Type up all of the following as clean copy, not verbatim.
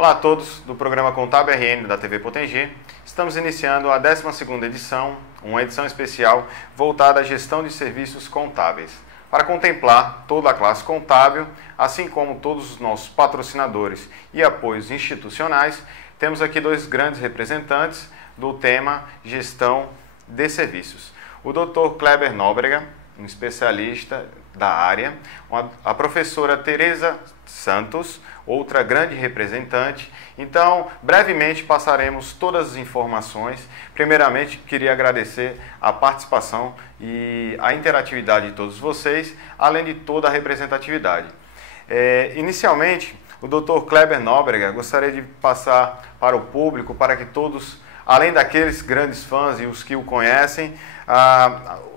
Olá a todos do programa Contábil RN da TV Potengi. Estamos iniciando a 12ª edição, uma edição especial voltada à gestão de serviços contábeis, para contemplar toda a classe contábil, assim como todos os nossos patrocinadores e apoios institucionais. Temos aqui dois grandes representantes do tema gestão de serviços. O Dr. Kleber Nóbrega, um especialista da área, a professora Tereza Santos, outra grande representante. Então, brevemente passaremos todas as informações. Primeiramente, queria agradecer a participação e a interatividade de todos vocês, além de toda a representatividade. Inicialmente, o Dr. Kleber Nóbrega gostaria de passar para o público, para que todos, além daqueles grandes fãs e os que o conhecem,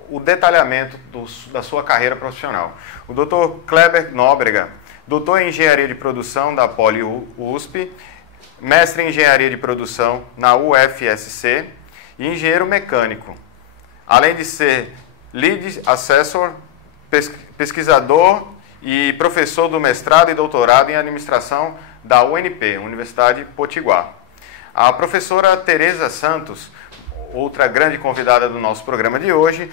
o detalhamento da sua carreira profissional. O Dr. Kleber Nóbrega, doutor em Engenharia de Produção da Poli-USP, mestre em Engenharia de Produção na UFSC e engenheiro mecânico. Além de ser Lead Assessor, pesquisador e professor do mestrado e doutorado em Administração da UNP, Universidade Potiguar. A professora Tereza Santos, outra grande convidada do nosso programa de hoje,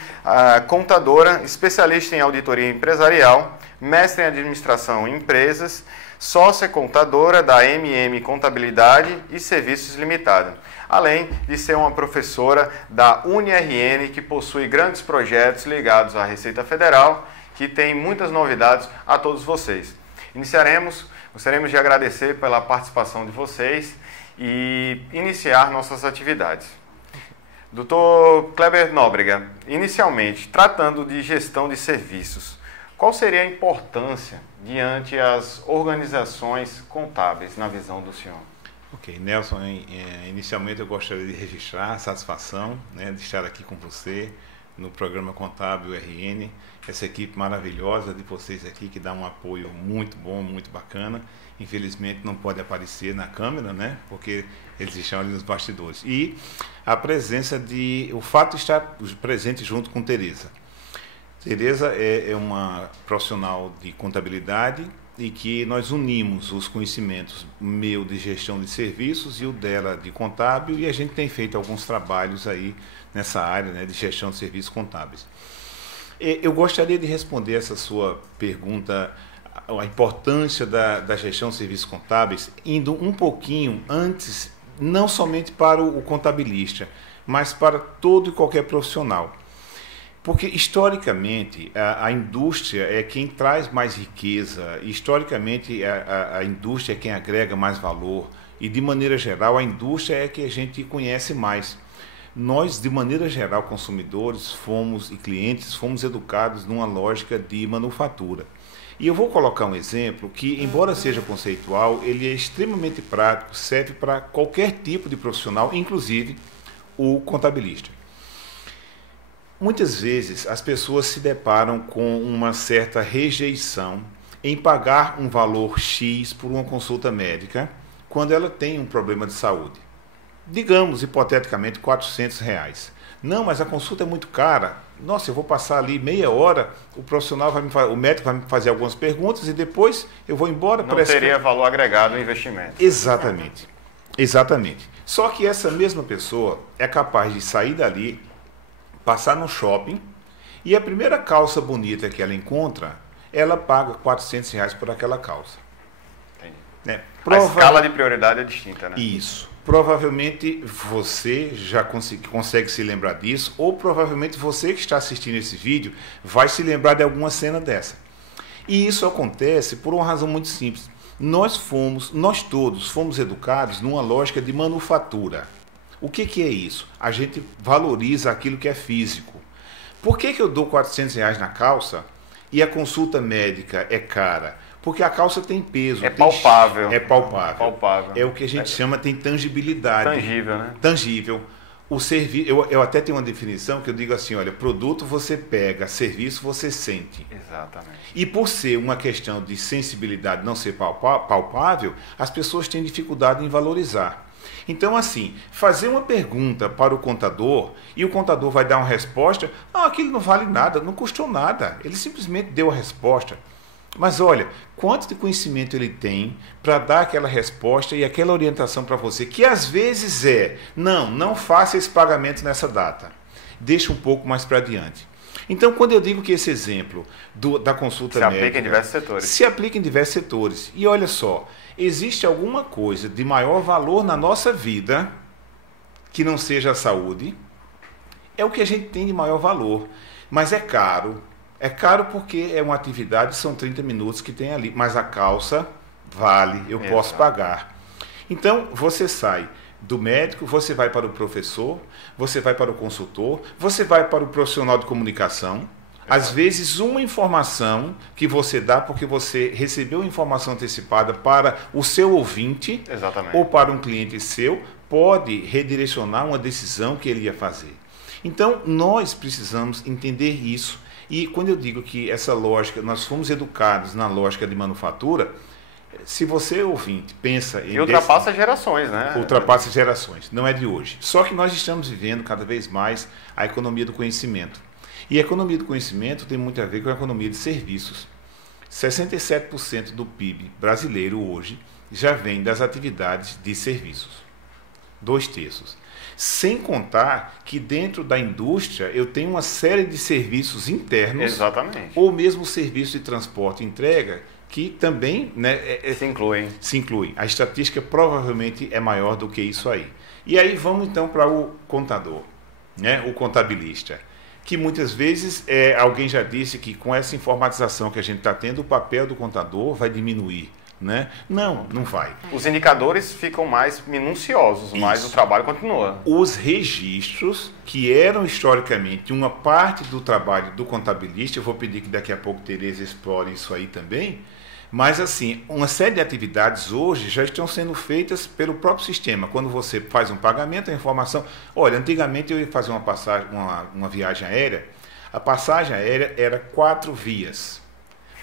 contadora, especialista em auditoria empresarial, mestre em administração em empresas, sócia contadora da Contabilidade e Serviços Limitada, além de ser uma professora da UniRN, que possui grandes projetos ligados à Receita Federal, que tem muitas novidades a todos vocês. Gostaríamos de agradecer pela participação de vocês e iniciar nossas atividades. Dr. Kleber Nóbrega, inicialmente, tratando de gestão de serviços, qual seria a importância diante as organizações contábeis, na visão do senhor? Ok, Nelson, inicialmente eu gostaria de registrar a satisfação, de estar aqui com você no programa Contábil RN, essa equipe maravilhosa de vocês aqui que dá um apoio muito bom, muito bacana. Infelizmente não pode aparecer na câmera, porque eles estão ali nos bastidores. E a presença o fato de estar presente junto com Tereza. Tereza é uma profissional de contabilidade e que nós unimos os conhecimentos meu de gestão de serviços e o dela de contábil, e a gente tem feito alguns trabalhos aí nessa área, de gestão de serviços contábeis. Eu gostaria de responder essa sua pergunta, a importância da gestão de serviços contábeis, indo um pouquinho antes, não somente para o contabilista, mas para todo e qualquer profissional. Porque, historicamente, a indústria é quem traz mais riqueza, historicamente, a indústria é quem agrega mais valor, e, de maneira geral, a indústria é que a gente conhece mais. Nós, de maneira geral, consumidores e clientes, fomos educados numa lógica de manufatura. E eu vou colocar um exemplo que, embora seja conceitual, ele é extremamente prático, serve para qualquer tipo de profissional, inclusive o contabilista. Muitas vezes as pessoas se deparam com uma certa rejeição em pagar um valor X por uma consulta médica quando ela tem um problema de saúde. Digamos, hipoteticamente, R$400. Não, mas a consulta é muito cara. Nossa, eu vou passar ali meia hora, o médico vai me fazer algumas perguntas e depois eu vou embora. Não teria valor agregado no investimento. Exatamente. Exatamente. Só que essa mesma pessoa é capaz de sair dali, passar no shopping, e a primeira calça bonita que ela encontra, ela paga R$400 por aquela calça. Entendi. A escala de prioridade é distinta, né? Isso. Provavelmente você já consegue se lembrar disso, ou provavelmente você que está assistindo esse vídeo vai se lembrar de alguma cena dessa. E isso acontece por uma razão muito simples. Nós todos fomos educados numa lógica de manufatura. O que é isso? A gente valoriza aquilo que é físico. Por que eu dou R$400 na calça e a consulta médica é cara? Porque a calça tem peso. Palpável. É palpável. Palpável. É o que a gente chama, tem tangibilidade. Tangível, né? Tangível. Eu até tenho uma definição que eu digo assim, olha, produto você pega, serviço você sente. Exatamente. E por ser uma questão de sensibilidade não ser palpável, as pessoas têm dificuldade em valorizar. Então, assim, fazer uma pergunta para o contador e o contador vai dar uma resposta, aquilo não vale nada, não custou nada, ele simplesmente deu a resposta. Mas olha, quanto de conhecimento ele tem para dar aquela resposta e aquela orientação para você, que às vezes não faça esse pagamento nessa data. Deixa um pouco mais para adiante. Então, quando eu digo que esse exemplo da consulta médica... Se aplica em diversos setores. Se aplica em diversos setores. E olha só, existe alguma coisa de maior valor na nossa vida que não seja a saúde? É o que a gente tem de maior valor. Mas é caro. É caro porque é uma atividade, são 30 minutos que tem ali. Mas a calça vale, eu posso pagar. Então, você sai do médico, você vai para o professor, você vai para o consultor, você vai para o profissional de comunicação. Às vezes, uma informação que você dá porque você recebeu informação antecipada para o seu ouvinte ou para um cliente seu, pode redirecionar uma decisão que ele ia fazer. Então, nós precisamos entender isso. E quando eu digo que essa lógica, nós fomos educados na lógica de manufatura, se você, ouvinte, pensa em... E ultrapassa gerações, né? Ultrapassa gerações, não é de hoje. Só que nós estamos vivendo cada vez mais a economia do conhecimento. E a economia do conhecimento tem muito a ver com a economia de serviços. 67% do PIB brasileiro hoje já vem das atividades de serviços. 2/3. Sem contar que dentro da indústria eu tenho uma série de serviços internos, ou mesmo serviço de transporte e entrega, que também, né, se incluem. A estatística provavelmente é maior do que isso aí. E aí vamos então para o contador, né, o contabilista, que muitas vezes alguém já disse que com essa informatização que a gente está tendo, o papel do contador vai diminuir. Né? Não vai. Os indicadores ficam mais minuciosos, mas o trabalho continua. Os registros, que eram historicamente uma parte do trabalho do contabilista, eu vou pedir que daqui a pouco Tereza explore isso aí também, mas assim, uma série de atividades hoje já estão sendo feitas pelo próprio sistema. Quando você faz um pagamento, a informação... Olha, antigamente eu ia fazer uma viagem aérea, a passagem aérea era 4 vias.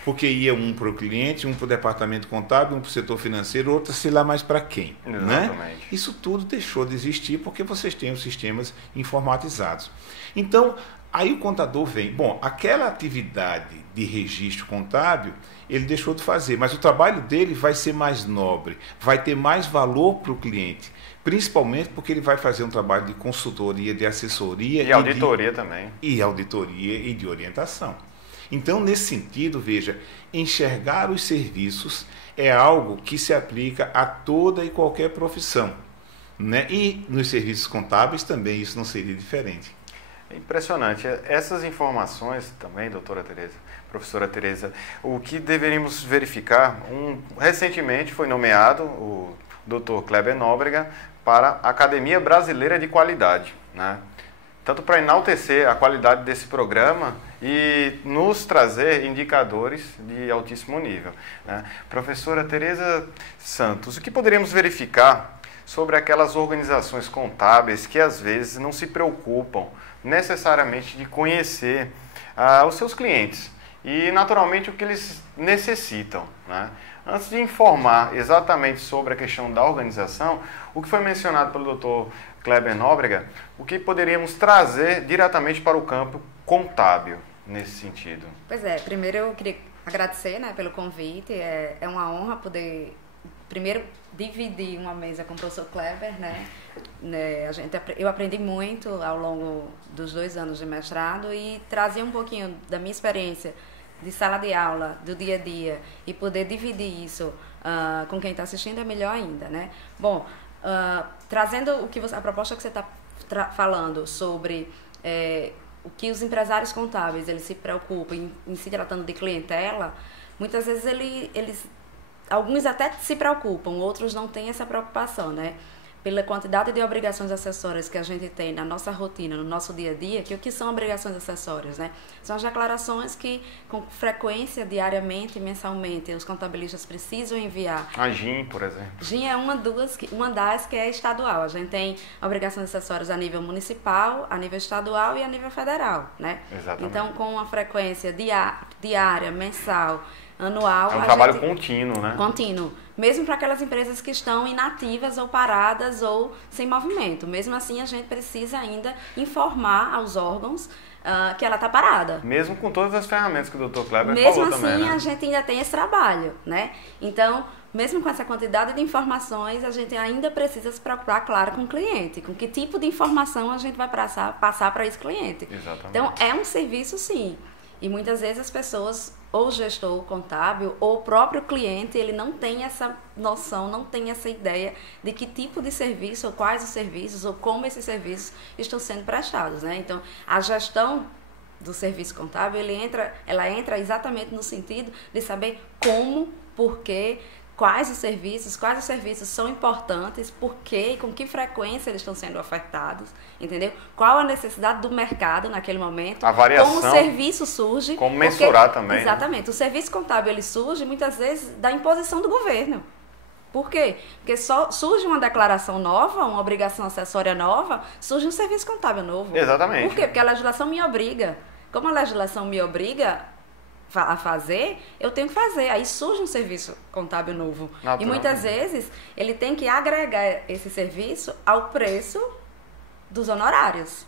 Porque ia um para o cliente, um para o departamento contábil, um para o setor financeiro, outro sei lá mais para quem. Né? Isso tudo deixou de existir porque vocês têm os sistemas informatizados. Então, aí o contador vem. Bom, aquela atividade de registro contábil, ele deixou de fazer, mas o trabalho dele vai ser mais nobre, vai ter mais valor para o cliente. Principalmente porque ele vai fazer um trabalho de consultoria, de assessoria. E auditoria também. E auditoria e de orientação. Então, nesse sentido, veja, enxergar os serviços é algo que se aplica a toda e qualquer profissão. Né? E nos serviços contábeis também isso não seria diferente. É impressionante. Essas informações também, professora Tereza, o que deveríamos verificar, recentemente foi nomeado o Dr. Kleber Nóbrega para a Academia Brasileira de Qualidade, né? Tanto para enaltecer a qualidade desse programa e nos trazer indicadores de altíssimo nível, né? Professora Tereza Santos, o que poderíamos verificar sobre aquelas organizações contábeis que às vezes não se preocupam necessariamente de conhecer os seus clientes e naturalmente o que eles necessitam, né? Antes de informar exatamente sobre a questão da organização, o que foi mencionado pelo Dr. Kleber Nóbrega, o que poderíamos trazer diretamente para o campo contábil nesse sentido? Pois é, primeiro eu queria agradecer, né, pelo convite, é uma honra poder, primeiro, dividir uma mesa com o professor Kleber, né? Eu aprendi muito ao longo dos 2 anos de mestrado e trazer um pouquinho da minha experiência de sala de aula, do dia a dia, e poder dividir isso com quem está assistindo é melhor ainda, né? Bom, trazendo a proposta que você está falando sobre o que os empresários contábeis eles se preocupam em se tratando de clientela, muitas vezes alguns até se preocupam, outros não têm essa preocupação, né? Pela quantidade de obrigações acessórias que a gente tem na nossa rotina, no nosso dia a dia, que o que são obrigações acessórias, né? São as declarações que, com frequência, diariamente e mensalmente, os contabilistas precisam enviar. A GIM, por exemplo. GIM é uma das que é estadual. A gente tem obrigações acessórias a nível municipal, a nível estadual e a nível federal, né? Exatamente. Então, com uma frequência diária, mensal, anual... É um trabalho contínuo, né? Contínuo. mesmo para aquelas empresas que estão inativas ou paradas ou sem movimento. Mesmo assim, a gente precisa ainda informar aos órgãos que ela está parada. Mesmo com todas as ferramentas que o Dr. Kleber mesmo falou assim, também, né? a gente ainda tem esse trabalho, né? Então, mesmo com essa quantidade de informações, a gente ainda precisa se preocupar, claro, com o cliente, com que tipo de informação a gente vai passar para esse cliente. Exatamente. Então, é um serviço, sim. E muitas vezes as pessoas, ou o gestor contábil, ou o próprio cliente, ele não tem essa noção, não tem essa ideia de que tipo de serviço, ou quais os serviços, ou como esses serviços estão sendo prestados, né? Então, a gestão do serviço contábil, ela entra exatamente no sentido de saber como, por quê, quais os serviços são importantes, por quê, com que frequência eles estão sendo ofertados, entendeu? Qual a necessidade do mercado naquele momento, a variação, como o serviço surge. Como mensurar porque, também. Exatamente. Né? O serviço contábil, ele surge muitas vezes da imposição do governo. Por quê? Porque só surge uma declaração nova, uma obrigação acessória nova, surge um serviço contábil novo. Exatamente. Por quê? Porque a legislação me obriga. Como a legislação me obriga a fazer, eu tenho que fazer. Aí surge um serviço contábil novo. E muitas vezes ele tem que agregar esse serviço ao preço dos honorários.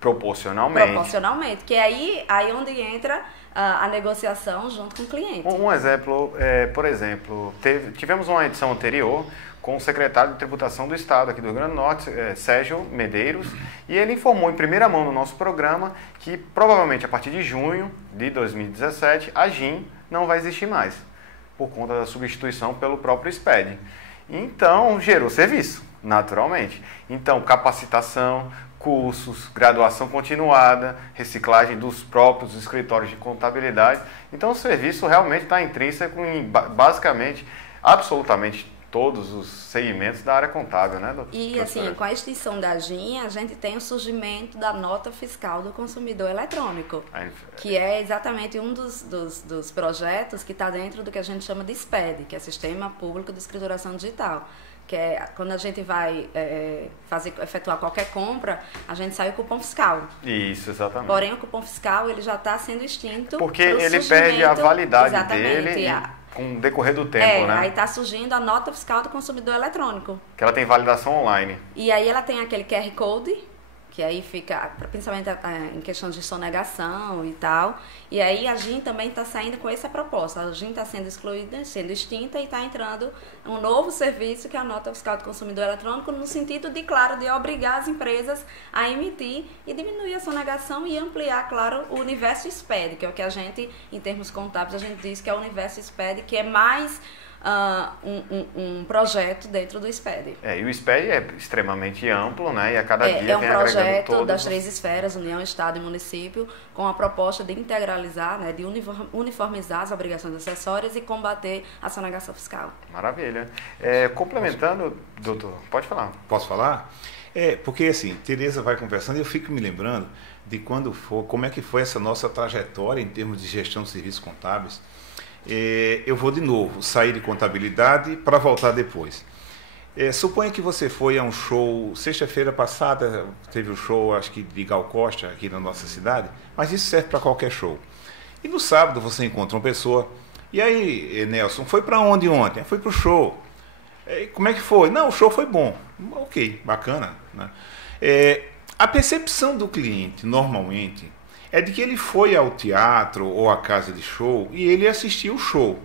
Proporcionalmente. Que é aí onde entra a negociação junto com o cliente. Um exemplo, por exemplo, tivemos uma edição anterior com o secretário de Tributação do Estado aqui do Rio Grande do Norte, Sérgio Medeiros, e ele informou em primeira mão no nosso programa que provavelmente a partir de junho de 2017 a GIM não vai existir mais, por conta da substituição pelo próprio SPED. Então, gerou serviço, naturalmente. Então, capacitação, cursos, graduação continuada, reciclagem dos próprios escritórios de contabilidade. Então, o serviço realmente está intrínseco em basicamente, absolutamente todos os segmentos da área contábil, né, doutor? E assim, com a extinção da GIM, a gente tem o surgimento da nota fiscal do consumidor eletrônico, que é exatamente um dos projetos que está dentro do que a gente chama de SPED, que é Sistema Público de Escrituração Digital, que é quando a gente vai efetuar qualquer compra, a gente sai o cupom fiscal. Isso, exatamente. Porém, o cupom fiscal ele já está sendo extinto. Porque ele perde a validade dele com o decorrer do tempo, né? Aí está surgindo a nota fiscal do consumidor eletrônico. Que ela tem validação online. E aí ela tem aquele QR Code, que aí fica, principalmente em questão de sonegação e tal. E aí a GIM também está saindo com essa proposta. A GIM está sendo excluída, sendo extinta e está entrando um novo serviço que é a nota fiscal do consumidor eletrônico, no sentido de, claro, de obrigar as empresas a emitir e diminuir a sonegação e ampliar, claro, o universo SPED, que é o que a gente, em termos contábeis, a gente diz que é o universo SPED, que é mais um projeto dentro do SPED. E o SPED é extremamente amplo, né? E a cada dia é um projeto das 3 esferas, União, Estado e Município, com a proposta de integralizar, né, de uniformizar as obrigações acessórias e combater a sonegação fiscal. Maravilha. Complementando, doutor, pode falar. Posso falar? Porque assim, Tereza vai conversando e eu fico me lembrando de como é que foi essa nossa trajetória em termos de gestão de serviços contábeis. Eu vou de novo sair de contabilidade para voltar depois. Suponha que você foi a um show, sexta-feira passada teve um show, acho que de Gal Costa, aqui na nossa cidade, mas isso serve para qualquer show. E no sábado você encontra uma pessoa, e aí, Nelson, foi para onde ontem? Foi para o show. Como é que foi? Não, o show foi bom. Ok, bacana. Né? A percepção do cliente, normalmente, é de que ele foi ao teatro ou à casa de show e ele assistiu o show,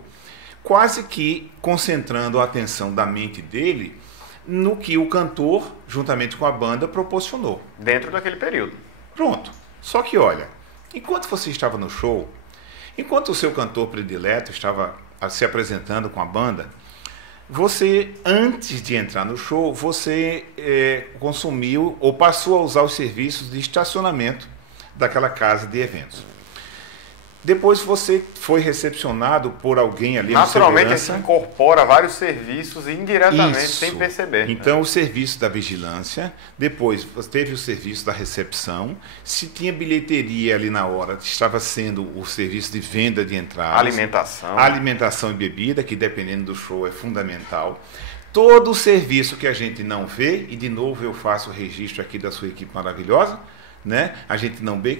quase que concentrando a atenção da mente dele no que o cantor, juntamente com a banda, proporcionou. Dentro daquele período. Pronto. Só que, olha, enquanto você estava no show, enquanto o seu cantor predileto estava se apresentando com a banda, você, antes de entrar no show, você consumiu ou passou a usar os serviços de estacionamento daquela casa de eventos. Depois você foi recepcionado por alguém ali na segurança. Naturalmente, a gente incorpora vários serviços indiretamente, sem perceber. Então, o serviço da vigilância, depois teve o serviço da recepção, se tinha bilheteria ali na hora, estava sendo o serviço de venda de entradas. Alimentação e bebida, que dependendo do show é fundamental. Todo o serviço que a gente não vê, e de novo eu faço o registro aqui da sua equipe maravilhosa, né? A gente não vê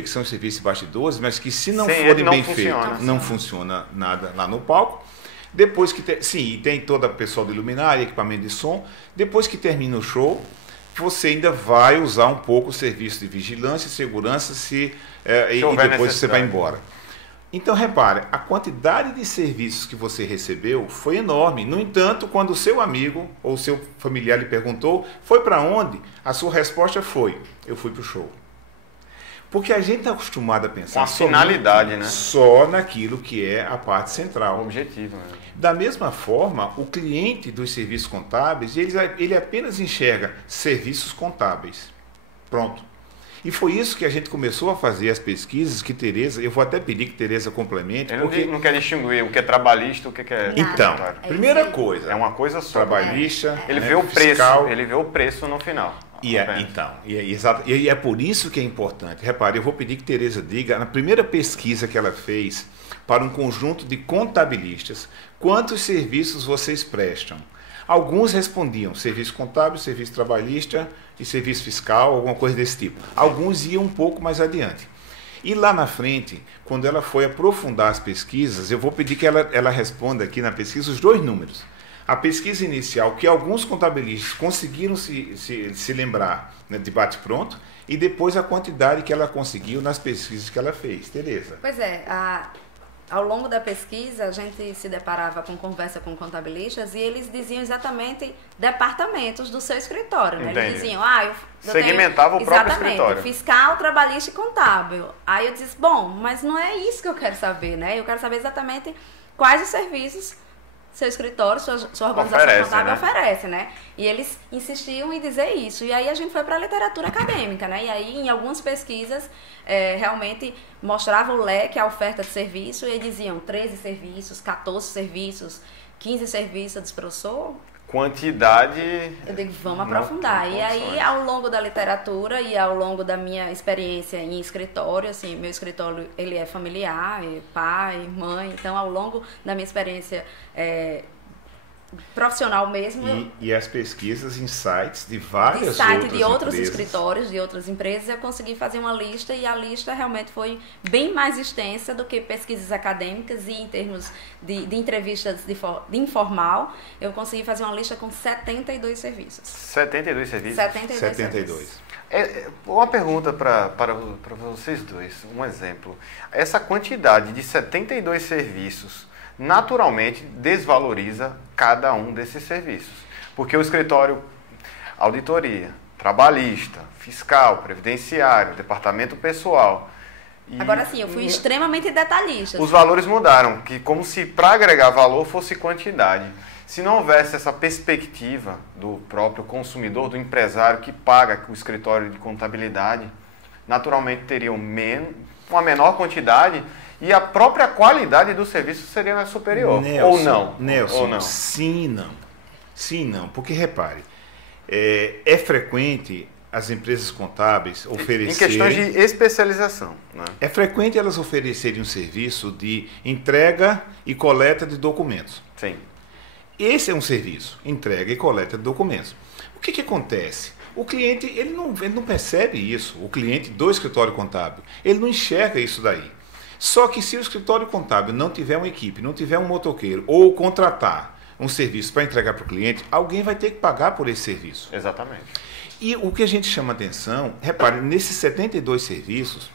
que são serviços bastidores, mas que se não forem bem feitos, não funciona nada lá no palco. Depois que sim, tem toda a pessoal de luminária, equipamento de som. Depois que termina o show, você ainda vai usar um pouco o serviço de vigilância e segurança e depois você vai embora. Então, repare, a quantidade de serviços que você recebeu foi enorme. No entanto, quando o seu amigo ou o seu familiar lhe perguntou, foi para onde? A sua resposta foi, eu fui para o show. Porque a gente está acostumado a pensar com a finalidade, né? Só naquilo que é a parte central. O objetivo. Né? Da mesma forma, o cliente dos serviços contábeis, ele apenas enxerga serviços contábeis. Pronto. E foi isso que a gente começou a fazer as pesquisas, que Tereza, eu vou até pedir que Tereza complemente. Ele porque não quer distinguir o que é trabalhista, o que é... Então, primeira coisa... É uma coisa só. Trabalhista, ele vê o fiscal, preço, ele vê o preço no final. E é por isso que é importante. Repare, eu vou pedir que Tereza diga, na primeira pesquisa que ela fez, para um conjunto de contabilistas, quantos serviços vocês prestam? Alguns respondiam serviço contábil, serviço trabalhista e serviço fiscal, alguma coisa desse tipo. Alguns iam um pouco mais adiante. E lá na frente, quando ela foi aprofundar as pesquisas, eu vou pedir que ela responda aqui na pesquisa os dois números. A pesquisa inicial, que alguns contabilistas conseguiram se lembrar, né, de bate-pronto, e depois a quantidade que ela conseguiu nas pesquisas que ela fez. Tereza. Pois é, ao longo da pesquisa, a gente se deparava com conversa com contabilistas e eles diziam exatamente departamentos do seu escritório. Né? Eles diziam, segmentava o próprio escritório. Fiscal, trabalhista e contábil. Aí eu disse, bom, mas não é isso que eu quero saber, né? Eu quero saber exatamente quais os serviços seu escritório, sua organização contábil oferece, né? E eles insistiam em dizer isso. E aí a gente foi para a literatura acadêmica, né? E aí, em algumas pesquisas, realmente mostrava o leque, a oferta de serviço, e diziam 13 serviços, 14 serviços, 15 serviços. Eu disse, professor... Quantidade... Eu digo, vamos aprofundar. E aí, ao longo da literatura e ao longo da minha experiência em escritório, assim, meu escritório, ele é familiar, pai, mãe, então, ao longo da minha experiência profissional mesmo... E as pesquisas, insights de várias de outros escritórios, de outras empresas, eu consegui fazer uma lista e a lista realmente foi bem mais extensa do que pesquisas acadêmicas e em termos de entrevistas de informal, eu consegui fazer uma lista com 72 serviços. 72 serviços? 72 serviços. Uma pergunta para vocês dois, um exemplo. Essa quantidade de 72 serviços naturalmente desvaloriza cada um desses serviços. Porque o escritório, auditoria, trabalhista, fiscal, previdenciário, departamento pessoal... Agora sim, eu fui extremamente detalhista. Os valores mudaram, como se para agregar valor fosse quantidade. Se não houvesse essa perspectiva do próprio consumidor, do empresário que paga o escritório de contabilidade, naturalmente teria uma menor quantidade e a própria qualidade do serviço seria mais superior. Nelson, ou não? Sim e não. Sim e não. Porque, repare, é frequente as empresas contábeis oferecerem... Em questões de especialização. Né? É frequente elas oferecerem um serviço de entrega e coleta de documentos. Sim. Esse é um serviço, entrega e coleta de documentos. O que acontece? O cliente ele não percebe isso, o cliente do escritório contábil. Ele não enxerga isso daí. Só que se o escritório contábil não tiver uma equipe, não tiver um motoqueiro, ou contratar um serviço para entregar para o cliente, alguém vai ter que pagar por esse serviço. Exatamente. E o que a gente chama atenção, repare, nesses 72 serviços,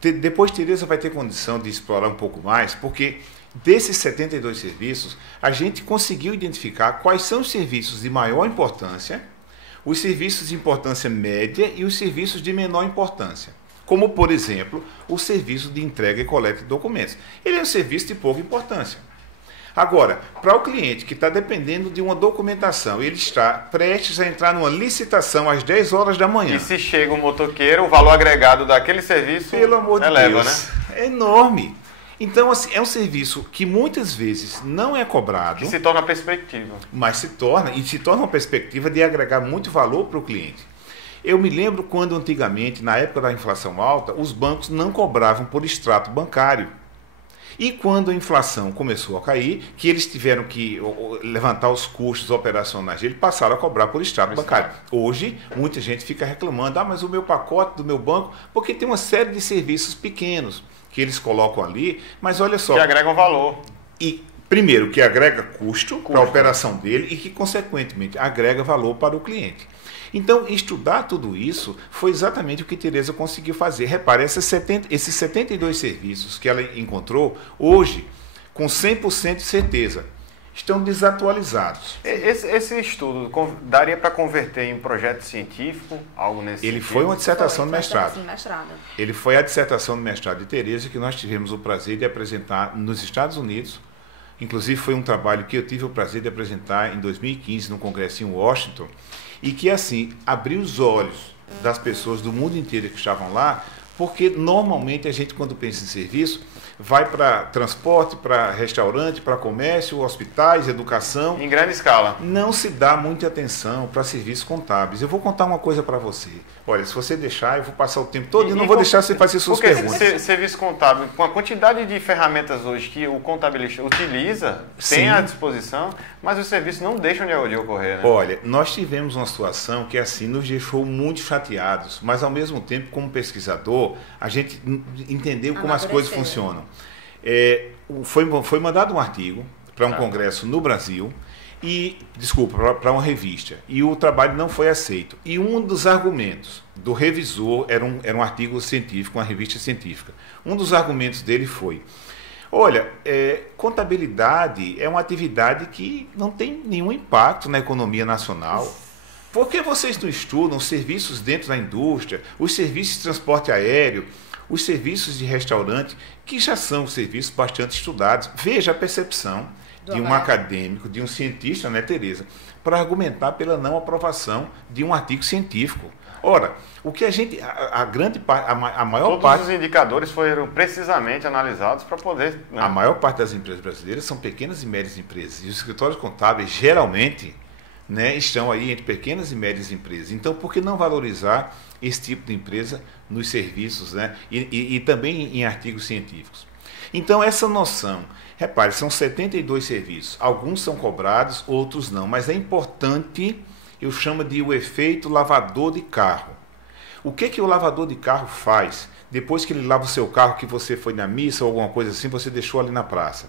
depois Tereza vai ter condição de explorar um pouco mais, porque desses 72 serviços, a gente conseguiu identificar quais são os serviços de maior importância, os serviços de importância média e os serviços de menor importância. Como, por exemplo, o serviço de entrega e coleta de documentos. Ele é um serviço de pouca importância. Agora, para o cliente que está dependendo de uma documentação, ele está prestes a entrar numa licitação às 10 horas da manhã. E se chega um motoqueiro, o valor agregado daquele serviço pelo amor de eleva, Deus, né? É enorme. Então, assim, é um serviço que muitas vezes não é cobrado. Que se torna perspectiva. Mas se torna uma perspectiva de agregar muito valor para o cliente. Eu me lembro quando antigamente, na época da inflação alta, os bancos não cobravam por extrato bancário. E quando a inflação começou a cair, que eles tiveram que levantar os custos operacionais, eles passaram a cobrar por extrato bancário. Hoje, muita gente fica reclamando, mas o meu pacote do meu banco, porque tem uma série de serviços pequenos que eles colocam ali, mas olha só... Que agregam valor. E primeiro, que agrega custo para a operação dele e que, consequentemente, agrega valor para o cliente. Então, estudar tudo isso foi exatamente o que Tereza conseguiu fazer. Repare, esses 72 serviços que ela encontrou, hoje, com 100% de certeza, estão desatualizados. Esse estudo daria para converter em projeto científico, algo nesse Ele sentido? foi uma dissertação de mestrado. Mestrado. Ele foi a dissertação de mestrado de Tereza, que nós tivemos o prazer de apresentar nos Estados Unidos. Inclusive, foi um trabalho que eu tive o prazer de apresentar em 2015, num congresso em Washington, e que, assim, abriu os olhos das pessoas do mundo inteiro que estavam lá, porque, normalmente, a gente, quando pensa em serviço, vai para transporte, para restaurante, para comércio, hospitais, educação. Em grande escala. Não se dá muita atenção para serviços contábeis. Eu vou contar uma coisa para você. Olha, se você deixar, eu vou passar o tempo todo e não vou deixar você fazer suas perguntas. Porque serviço contábil, com a quantidade de ferramentas hoje que o contabilista utiliza, tem à disposição, mas os serviços não deixam de ocorrer, né? Olha, nós tivemos uma situação que, assim, nos deixou muito chateados, mas, ao mesmo tempo, como pesquisador, a gente entendeu como as coisas funcionam. Foi mandado um artigo para um congresso no Brasil, para uma revista, e o trabalho não foi aceito. E um dos argumentos do revisor era um artigo científico, uma revista científica. Um dos argumentos dele foi: olha, contabilidade é uma atividade que não tem nenhum impacto na economia nacional. Por que vocês não estudam os serviços dentro da indústria, os serviços de transporte aéreo, os serviços de restaurante, que já são serviços bastante estudados? Veja a percepção de um acadêmico, de um cientista, né, Tereza, para argumentar pela não aprovação de um artigo científico. Ora, o que a maior parte... Todos os indicadores foram precisamente analisados para poder... Né? A maior parte das empresas brasileiras são pequenas e médias empresas. E os escritórios contábeis, geralmente, né, estão aí entre pequenas e médias empresas. Então, por que não valorizar esse tipo de empresa nos serviços, né, e também em artigos científicos? Então, essa noção, repare, são 72 serviços. Alguns são cobrados, outros não. Mas é importante, eu chamo de o efeito lavador de carro. O que o lavador de carro faz? Depois que ele lava o seu carro, que você foi na missa ou alguma coisa assim, você deixou ali na praça.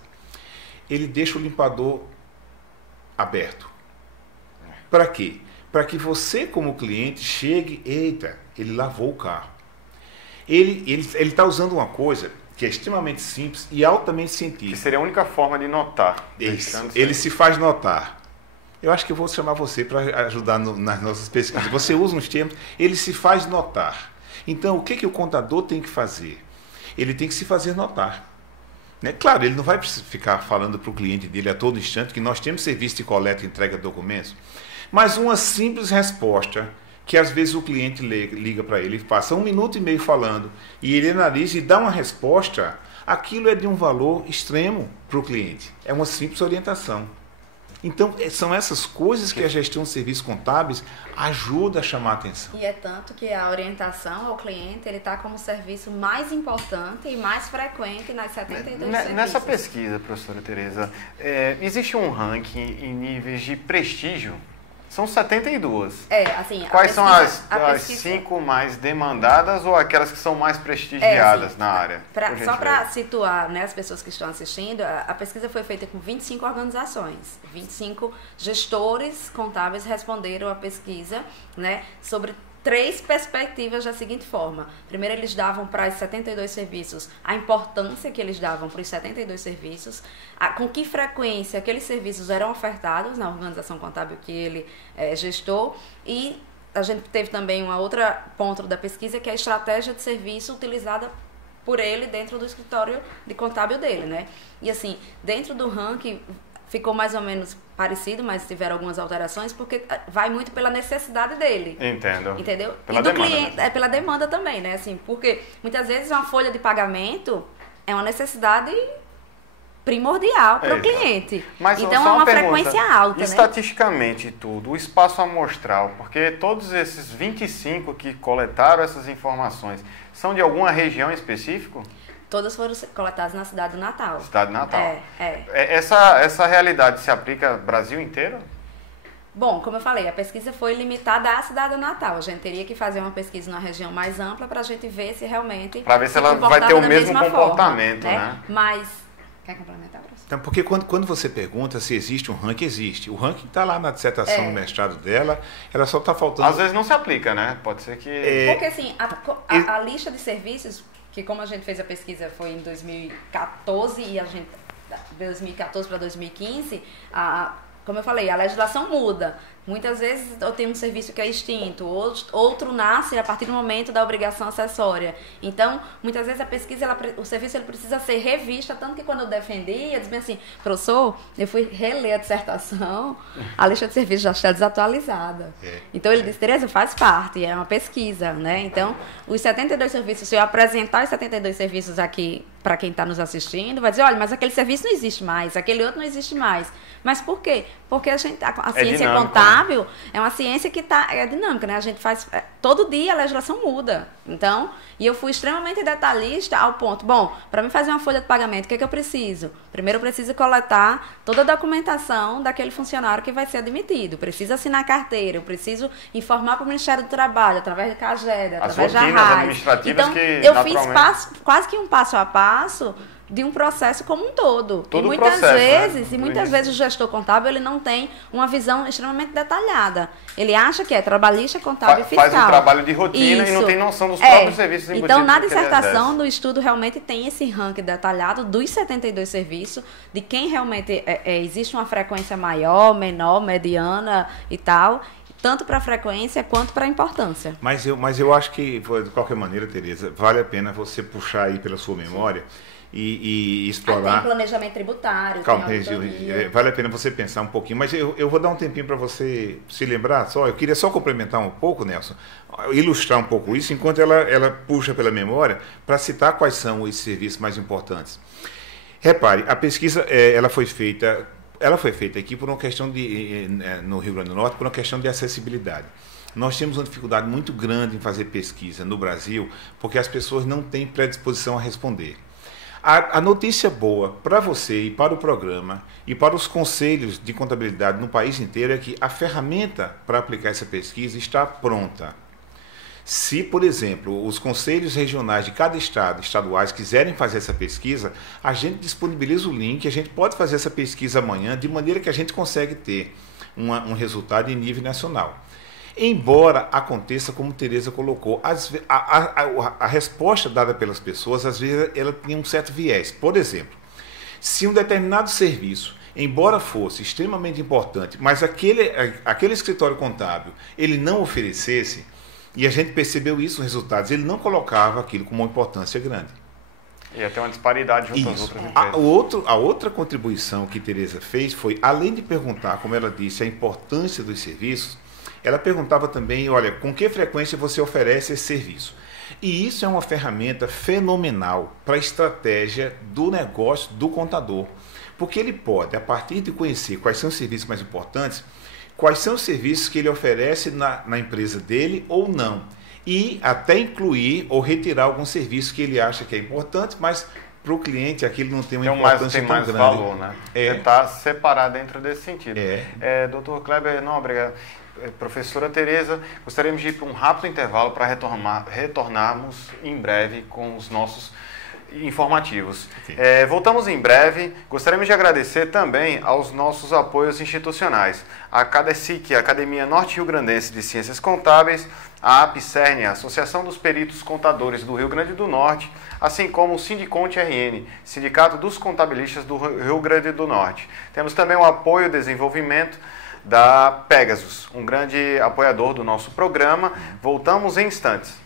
Ele deixa o limpador aberto. Para quê? Para que você, como cliente, chegue, eita, ele lavou o carro. Ele está usando uma coisa que é extremamente simples e altamente científica. Que seria a única forma de notar. Isso, ele se faz notar. Eu acho que eu vou chamar você para ajudar nas nossas pesquisas. Você usa uns termos, ele se faz notar. Então, o que o contador tem que fazer? Ele tem que se fazer notar. Né? Claro, ele não vai ficar falando para o cliente dele a todo instante que nós temos serviço de coleta e entrega de documentos, mas uma simples resposta, que às vezes o cliente liga para ele, passa 1 minuto e meio falando, e ele analisa e dá uma resposta, aquilo é de um valor extremo para o cliente. É uma simples orientação. Então, são essas coisas que a gestão de serviços contábeis ajuda a chamar a atenção. E é tanto que a orientação ao cliente, ele está como serviço mais importante e mais frequente nas 72 serviços. Nessa pesquisa, professora Tereza, existe um ranking em níveis de prestígio? São 72. Assim, quais são as 5 mais demandadas ou aquelas que são mais prestigiadas assim, na área? Só para situar, né, as pessoas que estão assistindo, a pesquisa foi feita com 25 organizações. 25 gestores contábeis responderam à pesquisa, né, sobre 3 perspectivas da seguinte forma. Primeiro, eles davam para os 72 serviços a importância que eles davam para os 72 serviços, com que frequência aqueles serviços eram ofertados na organização contábil que ele gestou, e a gente teve também uma outra ponto da pesquisa, que é a estratégia de serviço utilizada por ele dentro do escritório de contábil dele, né? E assim, dentro do ranking ficou mais ou menos parecido, mas tiveram algumas alterações, porque vai muito pela necessidade dele. Entendo. Entendeu? Pela e do demanda, cliente, né? pela demanda também, né? Assim, porque muitas vezes uma folha de pagamento é uma necessidade primordial para o cliente. Mas então só é uma pergunta, frequência alta, estatisticamente tudo, o espaço amostral, porque todos esses 25 que coletaram essas informações são de alguma região específica? Todas foram coletadas na cidade do Natal. Cidade do Natal. É. Essa realidade se aplica ao Brasil inteiro? Bom, como eu falei, a pesquisa foi limitada à cidade do Natal. A gente teria que fazer uma pesquisa numa região mais ampla para a gente ver se realmente... Para ver se ela vai ter o mesmo comportamento, forma, né? Mas Quer complementar, professor? Então, porque quando você pergunta se existe um ranking, existe. O ranking está lá na dissertação do mestrado dela, ela só está faltando... Às vezes não se aplica, né? Pode ser que... Porque assim, a lista de serviços, que como a gente fez a pesquisa foi em 2014 e a gente... 2014 para 2015, como eu falei, a legislação muda. Muitas vezes eu tenho um serviço que é extinto, outro nasce a partir do momento da obrigação acessória. Então, muitas vezes a pesquisa, o serviço ele precisa ser revista, tanto que quando eu defendi, eu disse bem assim, professor, eu fui reler a dissertação, a lista de serviços já está desatualizada. Então ele disse, Tereza, faz parte, é uma pesquisa, né? Então, os 72 serviços, se eu apresentar os 72 serviços aqui para quem está nos assistindo, vai dizer, olha, mas aquele serviço não existe mais, aquele outro não existe mais. Mas por quê? Porque a ciência contábil é uma ciência que é dinâmica, né? A gente faz... todo dia a legislação muda. Então, e eu fui extremamente detalhista ao ponto, bom, para mim fazer uma folha de pagamento, o que é que eu preciso? Primeiro eu preciso coletar toda a documentação daquele funcionário que vai ser admitido. Preciso assinar a carteira, eu preciso informar para o Ministério do Trabalho, através do CAGED, através da RAIS. Então, eu fiz quase que um passo a passo de um processo como um todo. E muitas vezes o gestor contábil ele não tem uma visão extremamente detalhada. Ele acha que é trabalhista, contábil e fiscal. Faz um trabalho de rotina e não tem noção dos próprios serviços embutidos. Então, na dissertação do estudo, realmente tem esse ranking detalhado dos 72 serviços, de quem realmente existe uma frequência maior, menor, mediana e tal, tanto para a frequência quanto para a importância. Mas eu acho que, de qualquer maneira, Tereza, vale a pena você puxar aí pela sua memória e explorar. Tem planejamento tributário. Calma, vale a pena você pensar um pouquinho, mas eu vou dar um tempinho para você se lembrar só. Eu queria só complementar um pouco, Nelson, ilustrar um pouco isso, enquanto ela puxa pela memória para citar quais são os serviços mais importantes. Repare, a pesquisa ela foi feita aqui por uma questão no Rio Grande do Norte, por uma questão de acessibilidade. Nós temos uma dificuldade muito grande em fazer pesquisa no Brasil, porque as pessoas não têm predisposição a responder. A notícia boa para você e para o programa e para os conselhos de contabilidade no país inteiro é que a ferramenta para aplicar essa pesquisa está pronta. Se, por exemplo, os conselhos regionais de cada estado, estaduais, quiserem fazer essa pesquisa, a gente disponibiliza o link, a gente pode fazer essa pesquisa amanhã, de maneira que a gente consegue ter um resultado em nível nacional. Embora aconteça, como Tereza colocou, a resposta dada pelas pessoas, às vezes, ela tem um certo viés. Por exemplo, se um determinado serviço, embora fosse extremamente importante, mas aquele escritório contábil, ele não oferecesse, e a gente percebeu isso nos resultados, ele não colocava aquilo com uma importância grande. Ia ter uma disparidade junto às outras empresas. A outra contribuição que Tereza fez foi, além de perguntar, como ela disse, a importância dos serviços, ela perguntava também, olha, com que frequência você oferece esse serviço? E isso é uma ferramenta fenomenal para a estratégia do negócio do contador. Porque ele pode, a partir de conhecer quais são os serviços mais importantes, quais são os serviços que ele oferece na empresa dele ou não. E até incluir ou retirar algum serviço que ele acha que é importante, mas para o cliente aquilo não tem uma importância tão grande. Tem mais valor, né? Tentar separar dentro desse sentido. Dr. Kleber Nóbrega, professora Tereza, gostaríamos de ir para um rápido intervalo para retornarmos em breve com os nossos informativos. Okay. Voltamos em breve. Gostaríamos de agradecer também aos nossos apoios institucionais. A CADESIC, a Academia Norte Rio Grandense de Ciências Contábeis, a APCERN, a Associação dos Peritos Contadores do Rio Grande do Norte, assim como o Sindiconte RN, Sindicato dos Contabilistas do Rio Grande do Norte. Temos também o apoio e desenvolvimento da Pegasus, um grande apoiador do nosso programa. Voltamos em instantes.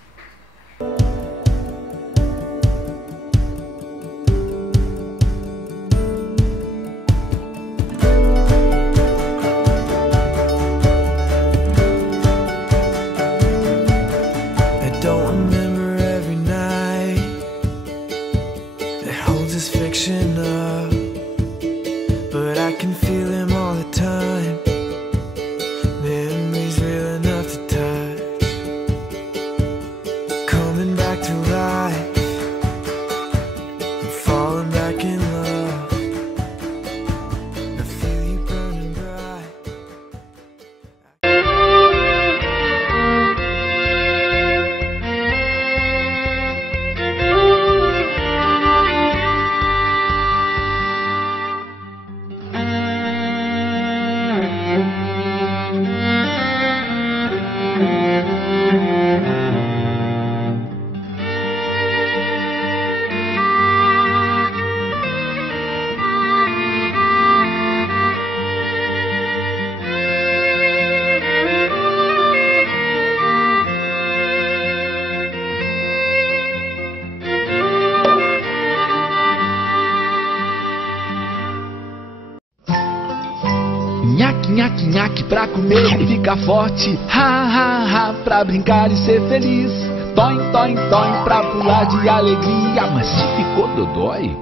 nhaque, nhaque pra comer e ficar forte. Ha, ha, ha, pra brincar e ser feliz. Toim, toim, toim, pra pular de alegria. Mas se ficou dodói?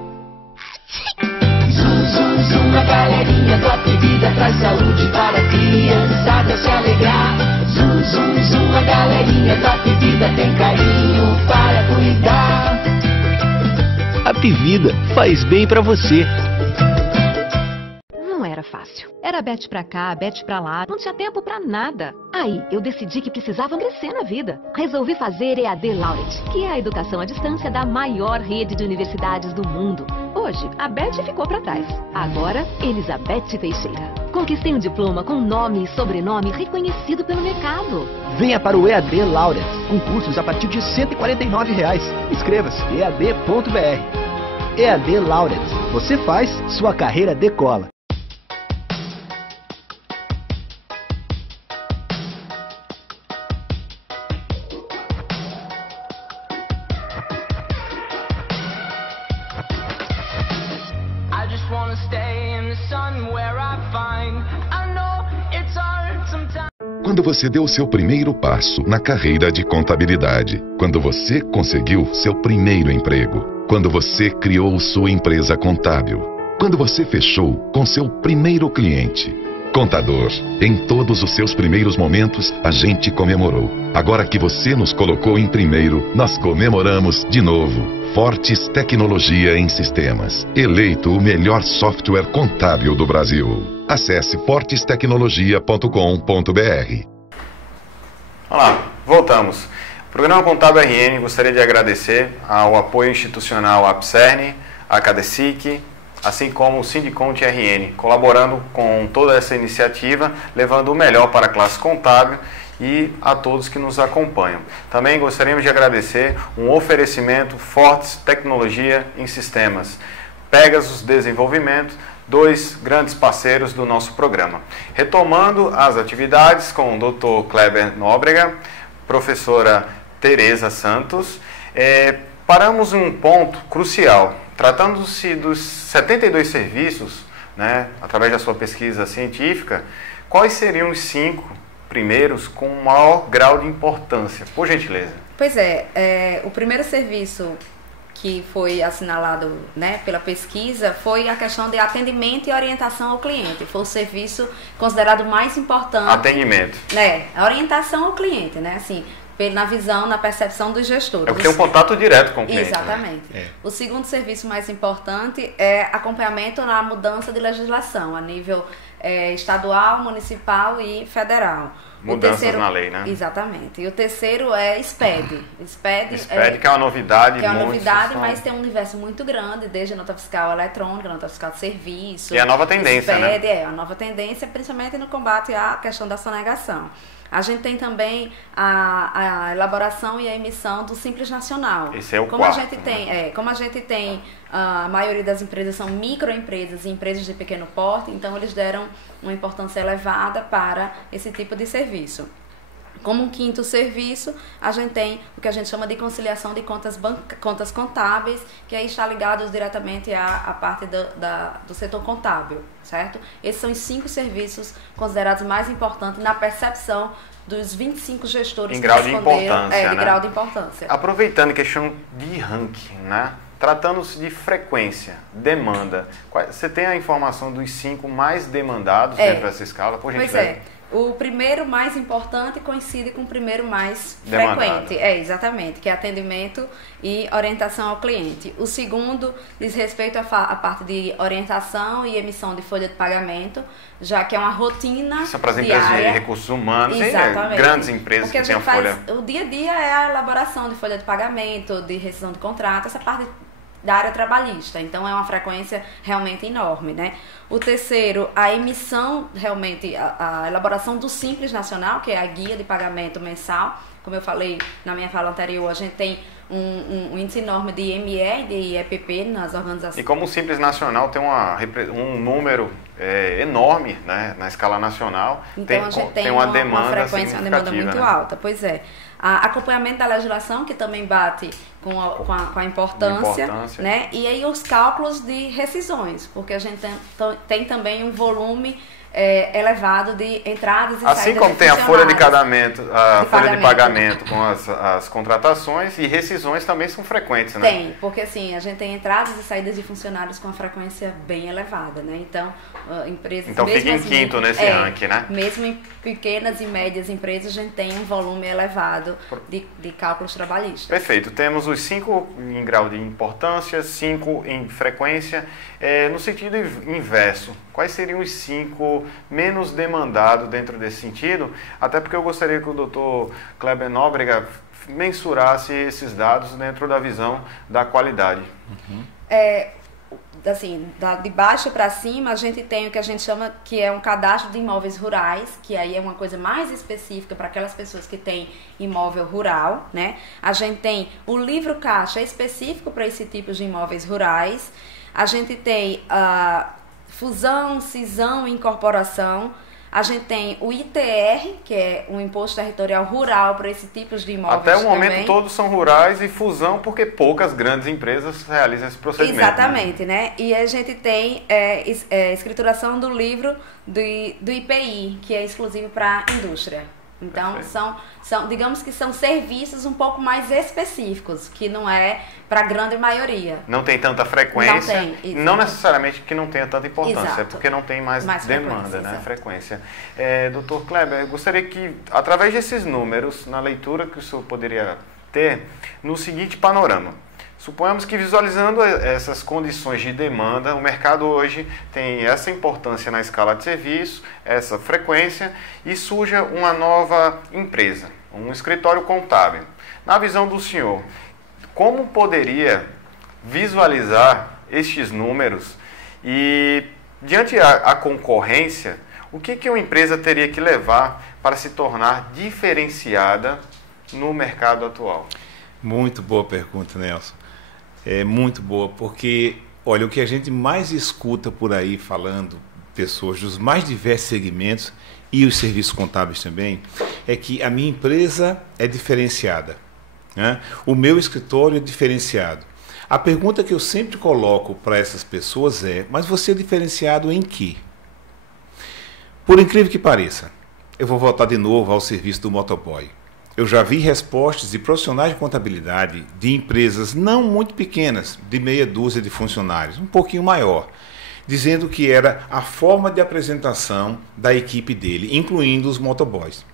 Zum, zum, zum, a galerinha da bebida traz saúde para a criançada se alegrar. Zum, zum, zum, a galerinha da bebida tem carinho para cuidar. A Pivida faz bem pra você. Não era fácil. Era bete pra cá, bete pra lá, não tinha tempo pra nada. Aí, eu decidi que precisava crescer na vida. Resolvi fazer EAD Laureate, que é a educação à distância da maior rede de universidades do mundo. Hoje, a Beth ficou pra trás. Agora, Elizabeth Teixeira. Conquistei um diploma com nome e sobrenome reconhecido pelo mercado. Venha para o EAD Laureate, com cursos a partir de R$ 149. Inscreva-se, ead.br. EAD Laureate. Você faz, sua carreira decola. Quando você deu seu primeiro passo na carreira de contabilidade, quando você conseguiu seu primeiro emprego, quando você criou sua empresa contábil, quando você fechou com seu primeiro cliente. Contador, em todos os seus primeiros momentos, a gente comemorou. Agora que você nos colocou em primeiro, nós comemoramos de novo. Fortes Tecnologia em Sistemas. Eleito o melhor software contábil do Brasil. Acesse fortestecnologia.com.br. Olá, voltamos. O programa Contábil RN gostaria de agradecer ao apoio institucional APSERN, a CADESIC, assim como o Sindiconte RN, colaborando com toda essa iniciativa, levando o melhor para a classe contábil e a todos que nos acompanham. Também gostaríamos de agradecer um oferecimento Fortes Tecnologia em Sistemas, Pegasus Desenvolvimento, dois grandes parceiros do nosso programa. Retomando as atividades com o Dr. Kleber Nóbrega, professora Tereza Santos, paramos em um ponto crucial. Tratando-se dos 72 serviços, né, através da sua pesquisa científica, quais seriam os 5 primeiros com maior grau de importância? Por gentileza. Pois o primeiro serviço que foi assinalado, né, pela pesquisa foi a questão de atendimento e orientação ao cliente. Foi o serviço considerado mais importante. Atendimento. Né, a orientação ao cliente, né, assim, na visão, na percepção dos gestores. É porque tem um contato direto com o cliente. Exatamente. Né? O segundo serviço mais importante é acompanhamento na mudança de legislação a nível estadual, municipal e federal. Mudanças na lei, né? Exatamente. E o terceiro é SPED. SPED que é uma novidade. Que é uma novidade, mas tem um universo muito grande, desde a nota fiscal eletrônica, a nota fiscal de serviço. E a nova tendência, SPED, né? a nova tendência, principalmente no combate à questão da sonegação. A gente tem também a elaboração e a emissão do Simples Nacional. Esse é o como quarto. Como a gente tem, a maioria das empresas são microempresas e empresas de pequeno porte, então eles deram uma importância elevada para esse tipo de serviço. Como um quinto serviço, a gente tem o que a gente chama de conciliação de contas contábeis, que aí está ligado diretamente à parte do setor contábil, certo? Esses são os 5 serviços considerados mais importantes na percepção dos 25 gestores em que grau de responderam. importância, De né? grau de importância. Aproveitando a questão de ranking, né? Tratando-se de frequência, demanda, você tem a informação dos 5 mais demandados dentro dessa escala? Por gentileza. Pois é. O primeiro mais importante coincide com o primeiro mais demandado. frequente. Exatamente, que é atendimento e orientação ao cliente. O segundo diz respeito à parte de orientação e emissão de folha de pagamento, já que é uma rotina Isso é para as diária. empresas de recursos humanos, Exatamente. grandes empresas Porque que têm a faz, folha. o dia a dia é a elaboração de folha de pagamento, de rescisão de contrato, essa parte da área trabalhista, então é uma frequência realmente enorme, né? O terceiro, a emissão, realmente, a elaboração do Simples Nacional, que é a guia de pagamento mensal. Como eu falei na minha fala anterior, a gente tem um índice enorme de ME e de EPP nas organizações. E como o Simples Nacional tem um número enorme, né, na escala nacional, então a gente tem uma demanda uma frequência, uma demanda muito alta. Pois é. Acompanhamento da legislação, que também bate com a importância, né? E aí os cálculos de rescisões, porque a gente tem também um volume elevado de entradas e saídas. Assim como tem a folha de pagamento com as contratações, e rescisões também são frequentes, né? Tem, porque assim, a gente tem entradas e saídas de funcionários com uma frequência bem elevada, né? Então, empresas... Então fica em quinto nesse ranking, né? Mesmo em pequenas e médias empresas, a gente tem um volume elevado de cálculos trabalhistas. Perfeito. Temos os 5 em grau de importância, 5 em frequência. No sentido inverso, quais seriam os 5 menos demandados dentro desse sentido? Até porque eu gostaria que o Dr. Kleber Nóbrega mensurasse esses dados dentro da visão da qualidade. Assim, de baixo para cima, a gente tem o que a gente chama que é um cadastro de imóveis rurais, que aí é uma coisa mais específica para aquelas pessoas que têm imóvel rural, né? A gente tem o livro caixa específico para esse tipo de imóveis rurais. A gente tem fusão, cisão e incorporação. A gente tem o ITR, que é um imposto territorial rural para esse tipo de imóveis. Até o momento também. Todos são rurais, e fusão porque poucas grandes empresas realizam esse procedimento. Exatamente, né? E a gente tem escrituração do livro do IPI, que é exclusivo para a indústria. Então, digamos que são serviços um pouco mais específicos, que não é para a grande maioria. Não tem tanta frequência, não necessariamente que não tenha tanta importância, Exato. É porque não tem mais demanda, né? Exato. Frequência. Dr. Kleber, eu gostaria que, através desses números, na leitura que o senhor poderia ter, no seguinte panorama. Suponhamos que, visualizando essas condições de demanda, o mercado hoje tem essa importância na escala de serviço, essa frequência, e surja uma nova empresa, um escritório contábil. Na visão do senhor, como poderia visualizar estes números e, diante a concorrência, o que uma empresa teria que levar para se tornar diferenciada no mercado atual? Muito boa pergunta, Nelson. É muito boa, porque, olha, o que a gente mais escuta por aí falando, pessoas dos mais diversos segmentos e os serviços contábeis também, é que a minha empresa é diferenciada, né? O meu escritório é diferenciado. A pergunta que eu sempre coloco para essas pessoas é: mas você é diferenciado em quê? Por incrível que pareça, eu vou voltar de novo ao serviço do motoboy. Eu já vi respostas de profissionais de contabilidade de empresas não muito pequenas, de meia dúzia de funcionários, um pouquinho maior, dizendo que era a forma de apresentação da equipe dele, incluindo os motoboys.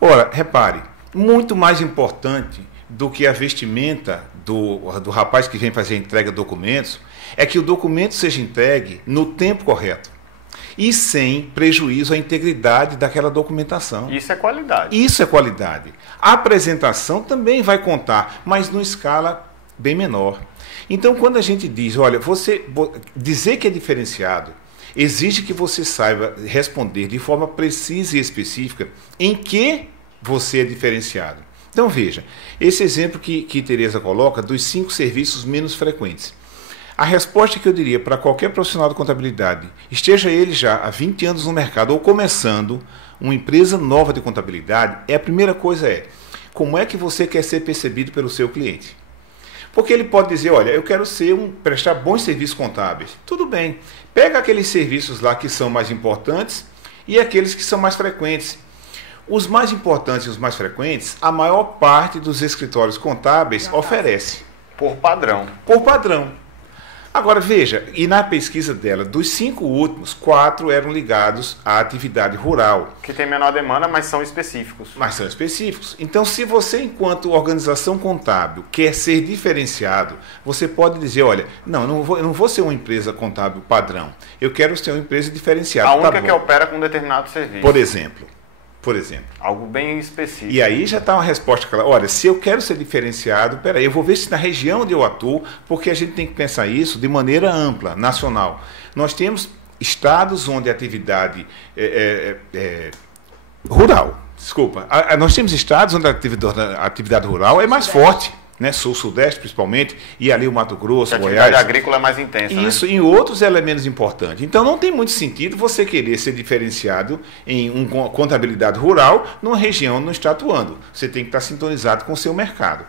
Ora, repare, muito mais importante do que a vestimenta do rapaz que vem fazer a entrega de documentos é que o documento seja entregue no tempo correto e sem prejuízo à integridade daquela documentação. Isso é qualidade. Isso é qualidade. A apresentação também vai contar, mas numa escala bem menor. Então, quando a gente diz, olha, você dizer que é diferenciado, exige que você saiba responder de forma precisa e específica em que você é diferenciado. Então, veja, esse exemplo que Tereza coloca dos 5 serviços menos frequentes. A resposta que eu diria para qualquer profissional de contabilidade, esteja ele já há 20 anos no mercado ou começando uma empresa nova de contabilidade, a primeira coisa é: como é que você quer ser percebido pelo seu cliente? Porque ele pode dizer, olha, eu quero prestar bons serviços contábeis. Tudo bem, pega aqueles serviços lá que são mais importantes e aqueles que são mais frequentes. Os mais importantes e os mais frequentes, a maior parte dos escritórios contábeis oferece. Por padrão. Por padrão. Agora, veja, e na pesquisa dela, dos 5 últimos, 4 eram ligados à atividade rural. Que tem menor demanda, mas são específicos. Então, se você, enquanto organização contábil, quer ser diferenciado, você pode dizer, olha, não, eu não vou ser uma empresa contábil padrão. Eu quero ser uma empresa diferenciada. A única que opera com um determinado serviço. Por exemplo. Algo bem específico. E aí já está uma resposta clara. Olha, se eu quero ser diferenciado, peraí, eu vou ver se na região onde eu atuo, porque a gente tem que pensar isso de maneira ampla, nacional. Nós temos estados onde a atividade rural, nós temos estados onde a atividade rural é mais forte. Né, Sul, Sudeste principalmente, e ali o Mato Grosso, Goiás. A atividade agrícola é mais intensa. Isso, né? Em outros ela é menos importante. Então não tem muito sentido você querer ser diferenciado em uma contabilidade rural numa região onde não está atuando. Você tem que estar sintonizado com o seu mercado.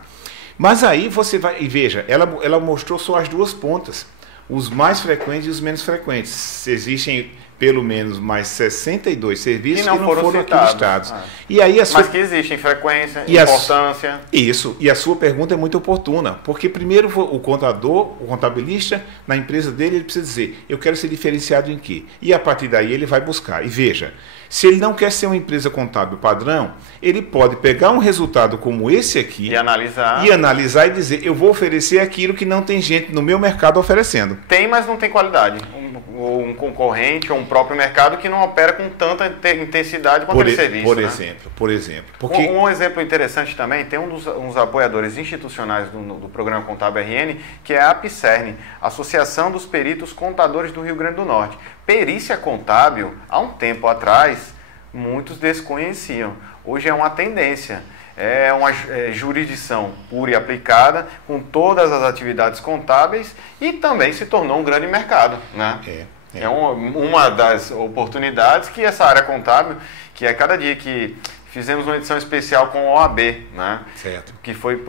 Mas aí você vai, e veja, ela mostrou só as duas pontas, os mais frequentes e os menos frequentes. Existem pelo menos mais 62 serviços que não foram aqui listados. E aí mas que existem frequência, importância. Isso, e a sua pergunta é muito oportuna, porque primeiro o contador, o contabilista, na empresa dele, ele precisa dizer, eu quero ser diferenciado em quê? E a partir daí ele vai buscar. E veja, se ele não quer ser uma empresa contábil padrão, ele pode pegar um resultado como esse aqui e analisar e dizer, eu vou oferecer aquilo que não tem gente no meu mercado oferecendo. Tem, mas não tem qualidade. Um concorrente ou um próprio mercado que não opera com tanta intensidade quanto aquele serviço. Por exemplo. Porque... Um exemplo interessante também, tem uns apoiadores institucionais do programa Contábil RN, que é a APCERN, Associação dos Peritos Contadores do Rio Grande do Norte. Perícia contábil, há um tempo atrás, muitos desconheciam. Hoje é uma tendência. É uma jurisdição pura e aplicada, com todas as atividades contábeis, e também se tornou um grande mercado, né? É uma das oportunidades que essa área contábil, que é cada dia que fizemos uma edição especial com a OAB, né? Certo. Que foi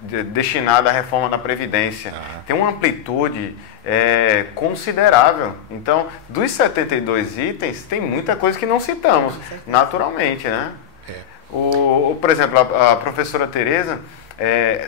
destinada à reforma da Previdência. Tem uma amplitude considerável. Então, dos 72 itens, tem muita coisa que não citamos, naturalmente, né? Por exemplo, a professora Tereza,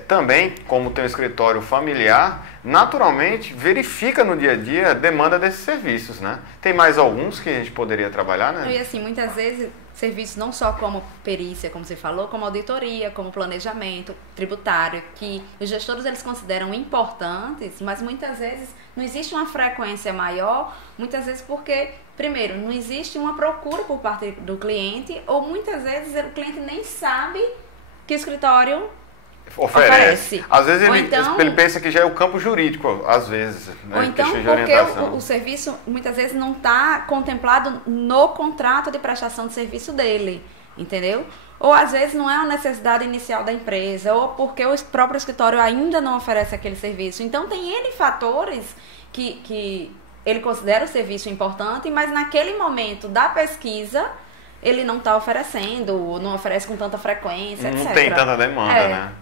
também, como tem um escritório familiar, naturalmente verifica no dia a dia a demanda desses serviços, né? Tem mais alguns que a gente poderia trabalhar, né? E assim, muitas vezes, serviços não só como perícia, como você falou, como auditoria, como planejamento tributário, que os gestores eles consideram importantes, mas muitas vezes não existe uma frequência maior, muitas vezes porque, primeiro, não existe uma procura por parte do cliente, ou muitas vezes o cliente nem sabe que o escritório oferece. Às vezes ele pensa que já é o campo jurídico, às vezes. Né? Ou então porque o serviço muitas vezes não está contemplado no contrato de prestação de serviço dele, entendeu? Ou às vezes não é uma necessidade inicial da empresa, ou porque o próprio escritório ainda não oferece aquele serviço. Então tem N fatores que ele considera o serviço importante, mas naquele momento da pesquisa ele não está oferecendo, não oferece com tanta frequência, etc. Não tem tanta demanda, né?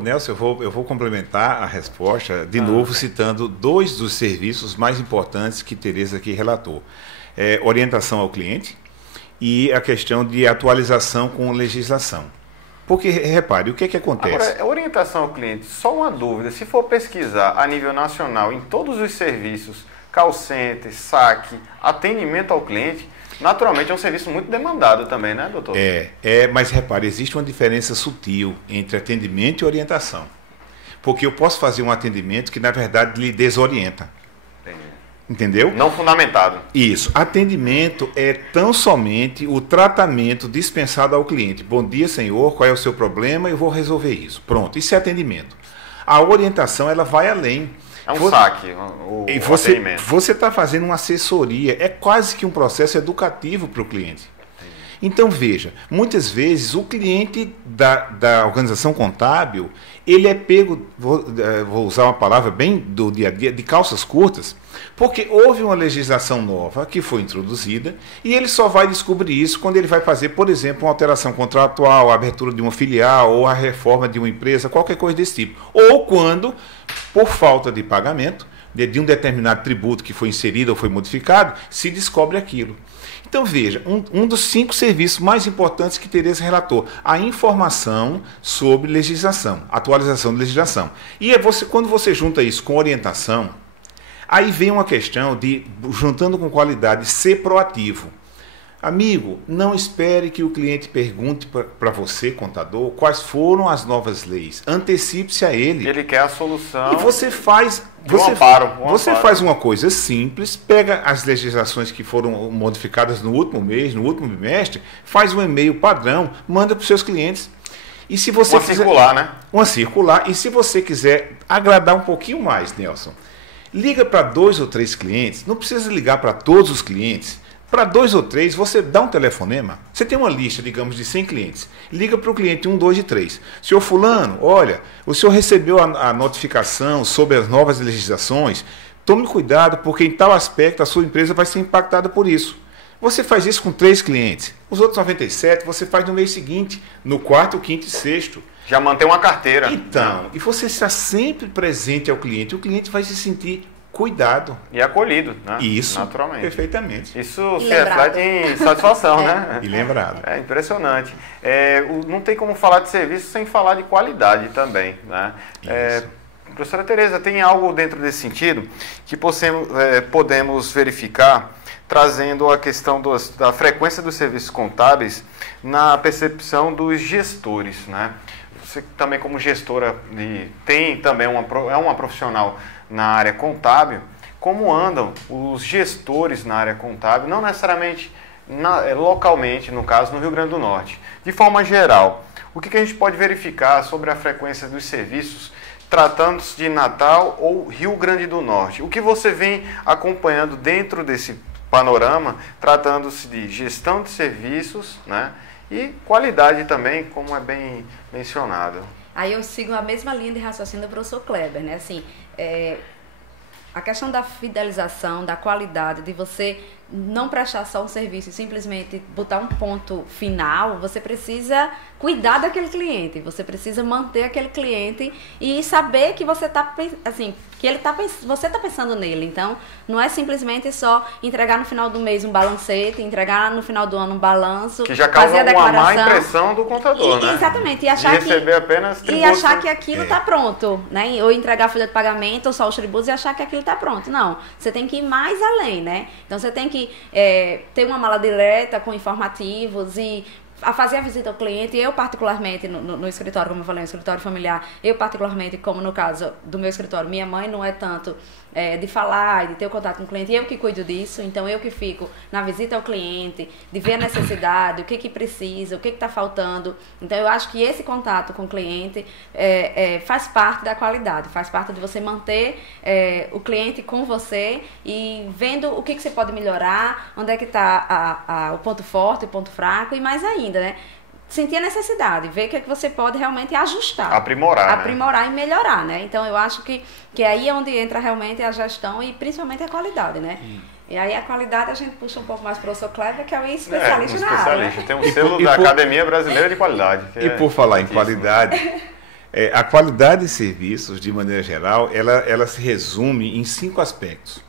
Nelson, eu vou complementar a resposta, de novo, citando dois dos serviços mais importantes que Tereza aqui relatou. Orientação ao cliente e a questão de atualização com legislação. Porque, repare, o que acontece? Agora, orientação ao cliente, só uma dúvida, se for pesquisar a nível nacional em todos os serviços, call center, saque, atendimento ao cliente, naturalmente é um serviço muito demandado também, né, doutor? Mas repare, existe uma diferença sutil entre atendimento e orientação. Porque eu posso fazer um atendimento que, na verdade, lhe desorienta. Entendeu? Não fundamentado. Isso. Atendimento é tão somente o tratamento dispensado ao cliente. Bom dia, senhor, qual é o seu problema? Eu vou resolver isso. Pronto, isso é atendimento. A orientação, ela vai além. É um saque, o atendimento. Você está fazendo uma assessoria, é quase que um processo educativo para o cliente. Então, veja, muitas vezes o cliente da organização contábil, ele é pego, vou usar uma palavra bem do dia a dia, de calças curtas, porque houve uma legislação nova que foi introduzida e ele só vai descobrir isso quando ele vai fazer, por exemplo, uma alteração contratual, a abertura de uma filial ou a reforma de uma empresa, qualquer coisa desse tipo. Ou quando, por falta de pagamento de um determinado tributo que foi inserido ou foi modificado, se descobre aquilo. Então, veja, um dos 5 serviços mais importantes que Tereza relatou, a informação sobre legislação, atualização de legislação. E quando você junta isso com orientação, aí vem uma questão de, juntando com qualidade, ser proativo. Amigo, não espere que o cliente pergunte para você, contador, quais foram as novas leis. Antecipe-se a ele. Ele quer a solução. E você faz... Você faz uma coisa simples, pega as legislações que foram modificadas no último mês, no último bimestre, faz um e-mail padrão, manda para os seus clientes. E se você circular, né? Uma circular. E se você quiser agradar um pouquinho mais, Nelson, liga para 2 ou 3 clientes, não precisa ligar para todos os clientes. Para 2 ou 3, você dá um telefonema. Você tem uma lista, digamos, de 100 clientes. Liga para o cliente 1, 2 e 3. Senhor fulano, olha, o senhor recebeu a notificação sobre as novas legislações. Tome cuidado, porque em tal aspecto a sua empresa vai ser impactada por isso. Você faz isso com 3 clientes. Os outros 97 você faz no mês seguinte, no 4º, 5º e 6º. Já mantém uma carteira. Então, e você está sempre presente ao cliente. O cliente vai se sentir cuidado. E acolhido, né? Isso, naturalmente. Perfeitamente. Isso se lembrado. reflete em satisfação, né? E lembrado. É impressionante. Não tem como falar de serviço sem falar de qualidade também, né? Professora Tereza, tem algo dentro desse sentido que podemos verificar trazendo a questão da frequência dos serviços contábeis na percepção dos gestores, né? Você também como gestora tem também uma profissional na área contábil, como andam os gestores na área contábil, não necessariamente localmente, no caso no Rio Grande do Norte. De forma geral, o que a gente pode verificar sobre a frequência dos serviços tratando-se de Natal ou Rio Grande do Norte? O que você vem acompanhando dentro desse panorama, tratando-se de gestão de serviços, né? E qualidade também, como é bem mencionado. Aí eu sigo a mesma linha de raciocínio do professor Kleber, né? Assim, a questão da fidelização, da qualidade, de você não prestar só um serviço e simplesmente botar um ponto final, você precisa cuidar daquele cliente, você precisa manter aquele cliente e saber que você está assim, que você está pensando nele. Então, não é simplesmente só entregar no final do mês um balancete, entregar no final do ano um balanço, que já causa fazer a declaração, uma má impressão do contador, né? Exatamente, e achar apenas tributos, e achar que aquilo está pronto, né? Ou entregar a folha de pagamento ou só os tributos e achar que aquilo está pronto. Não, você tem que ir mais além, né? Então, você tem que ter uma mala direta com informativos e a fazer a visita ao cliente. Eu particularmente no escritório, como eu falei, no escritório familiar, eu particularmente, como no caso do meu escritório, minha mãe não é tanto de falar e de ter o contato com o cliente, eu que cuido disso, então eu que fico na visita ao cliente, de ver a necessidade, o que precisa, o que está faltando. Então eu acho que esse contato com o cliente faz parte da qualidade, faz parte de você manter o cliente com você e vendo o que você pode melhorar, onde é que está o ponto forte, o ponto fraco e mais ainda, né? Sentir a necessidade, ver o que você pode realmente ajustar. Aprimorar, né? E melhorar, né? Então, eu acho que aí é onde entra realmente a gestão e principalmente a qualidade, né? E aí a qualidade a gente puxa um pouco mais para o professor Kleber, que é o especialista na área. Né? Tem um selo da Academia Brasileira de Qualidade. E por falar em qualidade, a qualidade de serviços, de maneira geral, ela se resume em 5 aspectos.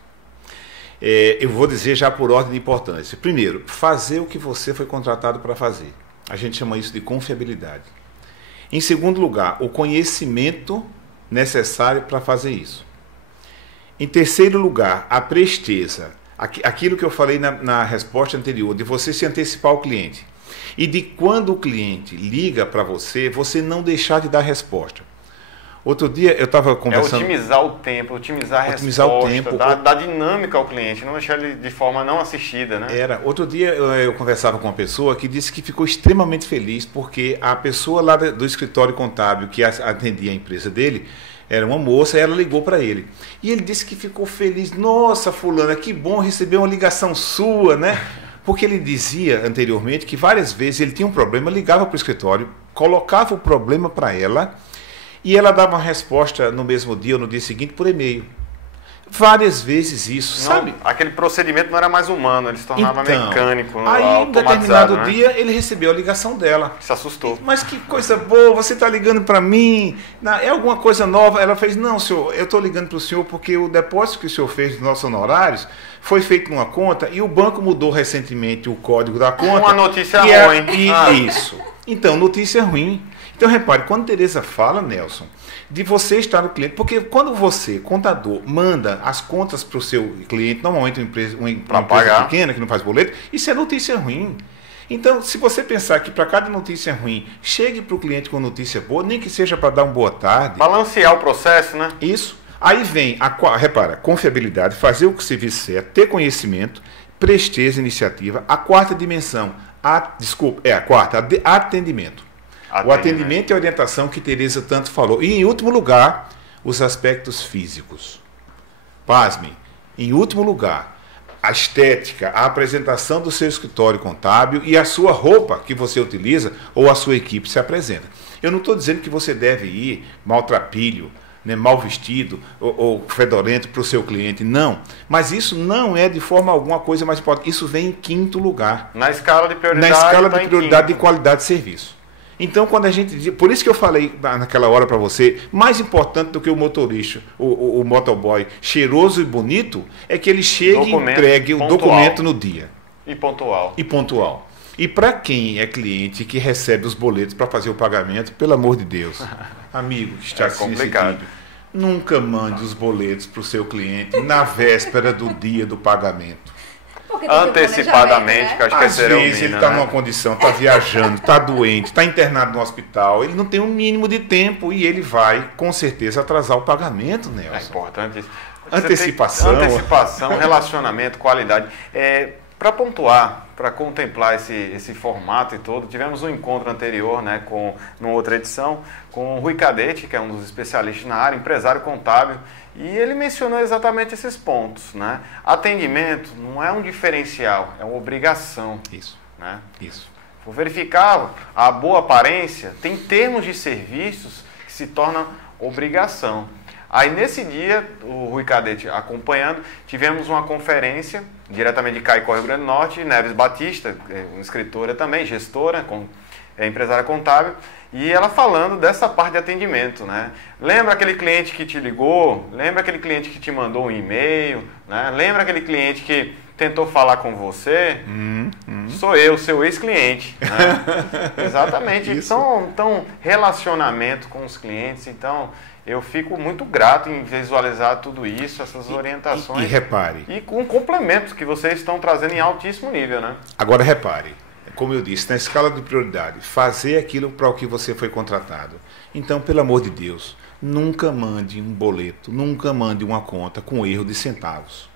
Eu vou dizer já por ordem de importância. Primeiro, fazer o que você foi contratado para fazer. A gente chama isso de confiabilidade. Em segundo lugar, o conhecimento necessário para fazer isso. Em terceiro lugar, a presteza. Aquilo que eu falei na resposta anterior, de você se antecipar ao cliente. E de quando o cliente liga para você, você não deixar de dar resposta. Outro dia eu estava conversando... otimizar o tempo, otimizar a resposta, dar dinâmica ao cliente, não deixar ele de forma não assistida, né? Outro dia eu conversava com uma pessoa que disse que ficou extremamente feliz porque a pessoa lá do escritório contábil que atendia a empresa dele era uma moça e ela ligou para ele. E ele disse que ficou feliz. Nossa, fulana, que bom receber uma ligação sua, né? Porque ele dizia anteriormente que várias vezes ele tinha um problema, ligava para o escritório, colocava o problema para ela... E ela dava uma resposta no mesmo dia ou no dia seguinte por e-mail. Várias vezes isso, sabe? Aquele procedimento não era mais humano, ele se tornava mecânico, aí, em determinado dia, ele recebeu a ligação dela. Se assustou. Mas que coisa boa, você está ligando para mim, é alguma coisa nova? Ela fez, não, senhor, eu estou ligando para o senhor porque o depósito que o senhor fez dos nossos honorários foi feito numa conta e o banco mudou recentemente o código da conta. Uma notícia ruim. Isso. Então, notícia ruim. Então, repare, quando Tereza fala, Nelson, de você estar no cliente, porque quando você, contador, manda as contas para o seu cliente, normalmente uma empresa pequena que não faz boleto, isso é notícia ruim. Então, se você pensar que para cada notícia ruim, chegue para o cliente com notícia boa, nem que seja para dar uma boa tarde. Balancear o processo, né? Isso. Aí vem, repara, confiabilidade, fazer o serviço certo, ter conhecimento, presteza, iniciativa. A quarta dimensão, atendimento. O atendimento e a orientação que Tereza tanto falou. E, em último lugar, os aspectos físicos. Pasmem, em último lugar, a estética, a apresentação do seu escritório contábil e a sua roupa que você utiliza ou a sua equipe se apresenta. Eu não estou dizendo que você deve ir maltrapilho, né, mal vestido ou fedorento para o seu cliente, não. Mas isso não é de forma alguma coisa mais importante. Isso vem em quinto lugar. Na escala de prioridade. Na escala de prioridade de qualidade de serviço. Então, quando a gente... Por isso que eu falei naquela hora para você, mais importante do que o motorista, o motoboy cheiroso e bonito, é que ele chegue e entregue o documento no dia. E pontual. E pontual. E para quem é cliente que recebe os boletos para fazer o pagamento, pelo amor de Deus, amigo que está assistindo esse vídeo, nunca mande os boletos para o seu cliente na véspera do dia do pagamento. Antecipadamente, né? que acho que Às vezes ele está numa condição, está viajando, está doente, está internado no hospital, ele não tem um mínimo de tempo e ele vai, com certeza, atrasar o pagamento, Nelson. É importante isso. Antecipação, relacionamento, qualidade. Para pontuar, para contemplar esse formato e todo, tivemos um encontro anterior, né, numa outra edição, com o Rui Cadete, que é um dos especialistas na área, empresário contábil, e ele mencionou exatamente esses pontos, né? Atendimento não é um diferencial, é uma obrigação. Isso, né? Isso. Vou verificar a boa aparência, tem termos de serviços que se tornam obrigação. Aí nesse dia, o Rui Cadete acompanhando, tivemos uma conferência diretamente de Caicó, Rio Grande do Norte, Neves Batista, uma escritora também, gestora, empresária contábil, e ela falando dessa parte de atendimento, né? Lembra aquele cliente que te ligou? Lembra aquele cliente que te mandou um e-mail? Né? Lembra aquele cliente que tentou falar com você? Sou eu, seu ex-cliente. Né? Exatamente. Então, relacionamento com os clientes. Então, eu fico muito grato em visualizar tudo isso, essas orientações. E repare. E com complementos que vocês estão trazendo em altíssimo nível, né? Agora repare. Como eu disse, na escala de prioridade, fazer aquilo para o que você foi contratado. Então, pelo amor de Deus, nunca mande um boleto, nunca mande uma conta com erro de centavos.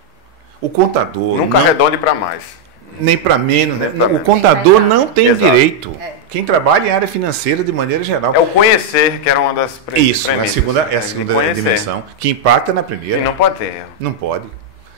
O contador... Nunca arredonde para mais. Nem para menos. Né? O contador não tem direito. Quem trabalha em área financeira, de maneira geral... É o conhecer, que era uma das premissas. Isso, é a segunda dimensão, que impacta na primeira. E não pode ter erro. Não pode.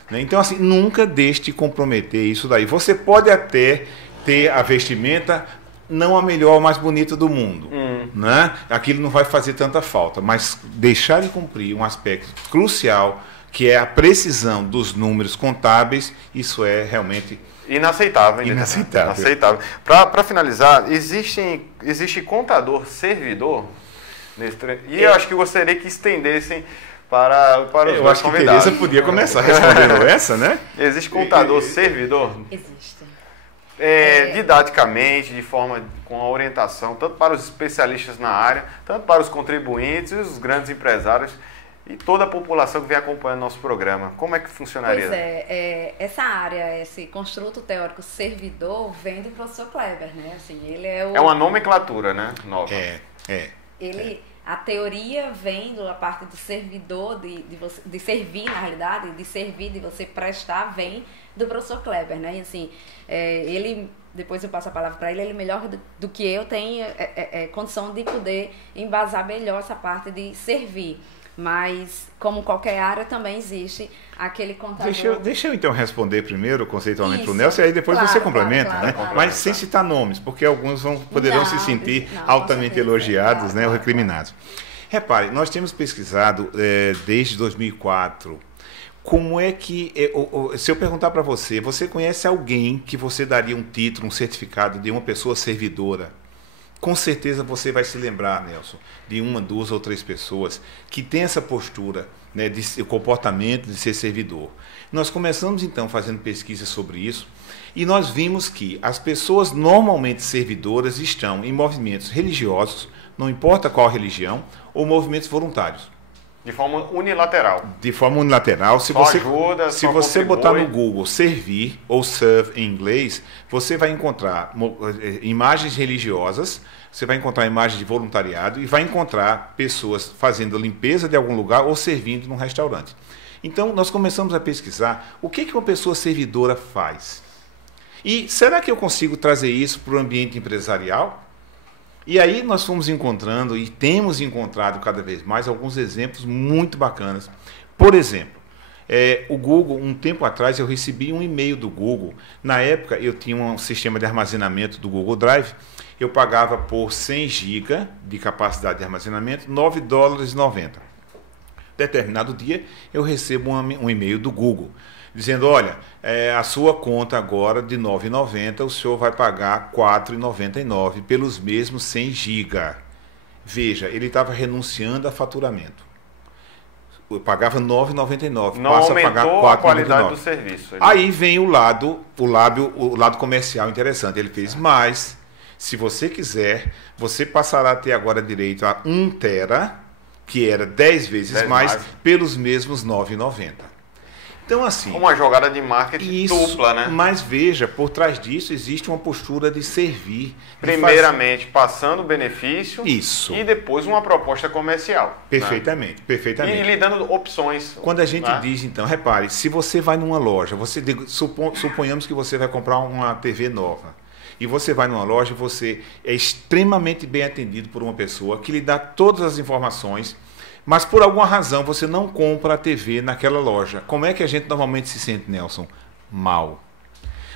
Então, assim, nunca deixe de comprometer isso daí. Você pode até ter a vestimenta não a melhor ou mais bonita do mundo, né? Aquilo não vai fazer tanta falta, mas deixar de cumprir um aspecto crucial, que é a precisão dos números contábeis, isso é realmente inaceitável. Inaceitável. Para finalizar, existe contador servidor? E eu acho que gostaria que estendessem para os eu acho que Tereza podia começar respondendo essa, né? Existe contador servidor? Existe. Didaticamente, com a orientação, tanto para os especialistas na área, tanto para os contribuintes e os grandes empresários e toda a população que vem acompanhando nosso programa. Como é que funcionaria? Pois essa área, esse construto teórico servidor vem do professor Kleber, né? Assim, ele é uma nomenclatura, né? Nova. A teoria vem da parte do servidor, de servir, na realidade, de servir, de você prestar, vem do professor Kleber, né? E assim, ele, depois eu passo a palavra para ele melhor do que eu tem condição de poder embasar melhor essa parte de servir. Mas, como qualquer área, também existe aquele contador... Deixa eu então responder primeiro conceitualmente para o Nelson, e aí depois você complementa, né? Mas sem citar nomes, porque alguns poderão se sentir altamente elogiados, né, ou recriminados. Repare, nós temos pesquisado desde 2004, como é que... se eu perguntar para você, você conhece alguém que você daria um título, um certificado de uma pessoa servidora? Com certeza você vai se lembrar, Nelson, de uma, duas ou três pessoas que têm essa postura, né, de comportamento de ser servidor. Nós começamos então fazendo pesquisa sobre isso e nós vimos que as pessoas normalmente servidoras estão em movimentos religiosos, não importa qual religião, ou movimentos voluntários. De forma unilateral. De forma unilateral. Se você botar no Google servir ou serve em inglês, você vai encontrar imagens religiosas, você vai encontrar imagens de voluntariado e vai encontrar pessoas fazendo limpeza de algum lugar ou servindo num restaurante. Então, nós começamos a pesquisar o que uma pessoa servidora faz. E será que eu consigo trazer isso para o ambiente empresarial? E aí nós fomos encontrando e temos encontrado cada vez mais alguns exemplos muito bacanas. Por exemplo, o Google, um tempo atrás eu recebi um e-mail do Google. Na época eu tinha um sistema de armazenamento do Google Drive. Eu pagava por 100 GB de capacidade de armazenamento $9,90. Determinado dia eu recebo um e-mail do Google dizendo, olha, a sua conta agora de R$ 9,90, o senhor vai pagar R$ 4,99 pelos mesmos 100 GB. Veja, ele estava renunciando a faturamento. Eu pagava R$ 9,99, passa a pagar R$ 4,99. A qualidade do serviço. Aí vem o lado comercial interessante. Ele fez, mas se você quiser, você passará a ter agora direito a 1 tera, que era 10 vezes mais, pelos mesmos R$ 9,90. Então, assim... Uma jogada de marketing dupla, né? Mas veja, por trás disso existe uma postura de servir. Primeiramente, passando o benefício. Isso. E depois uma proposta comercial. Perfeitamente, né? perfeitamente. E lhe dando opções. Quando a gente diz, então, repare, se você vai numa loja, suponhamos que você vai comprar uma TV nova. E você vai numa loja e você é extremamente bem atendido por uma pessoa que lhe dá todas as informações, mas por alguma razão você não compra a TV naquela loja. Como é que a gente normalmente se sente, Nelson? Mal.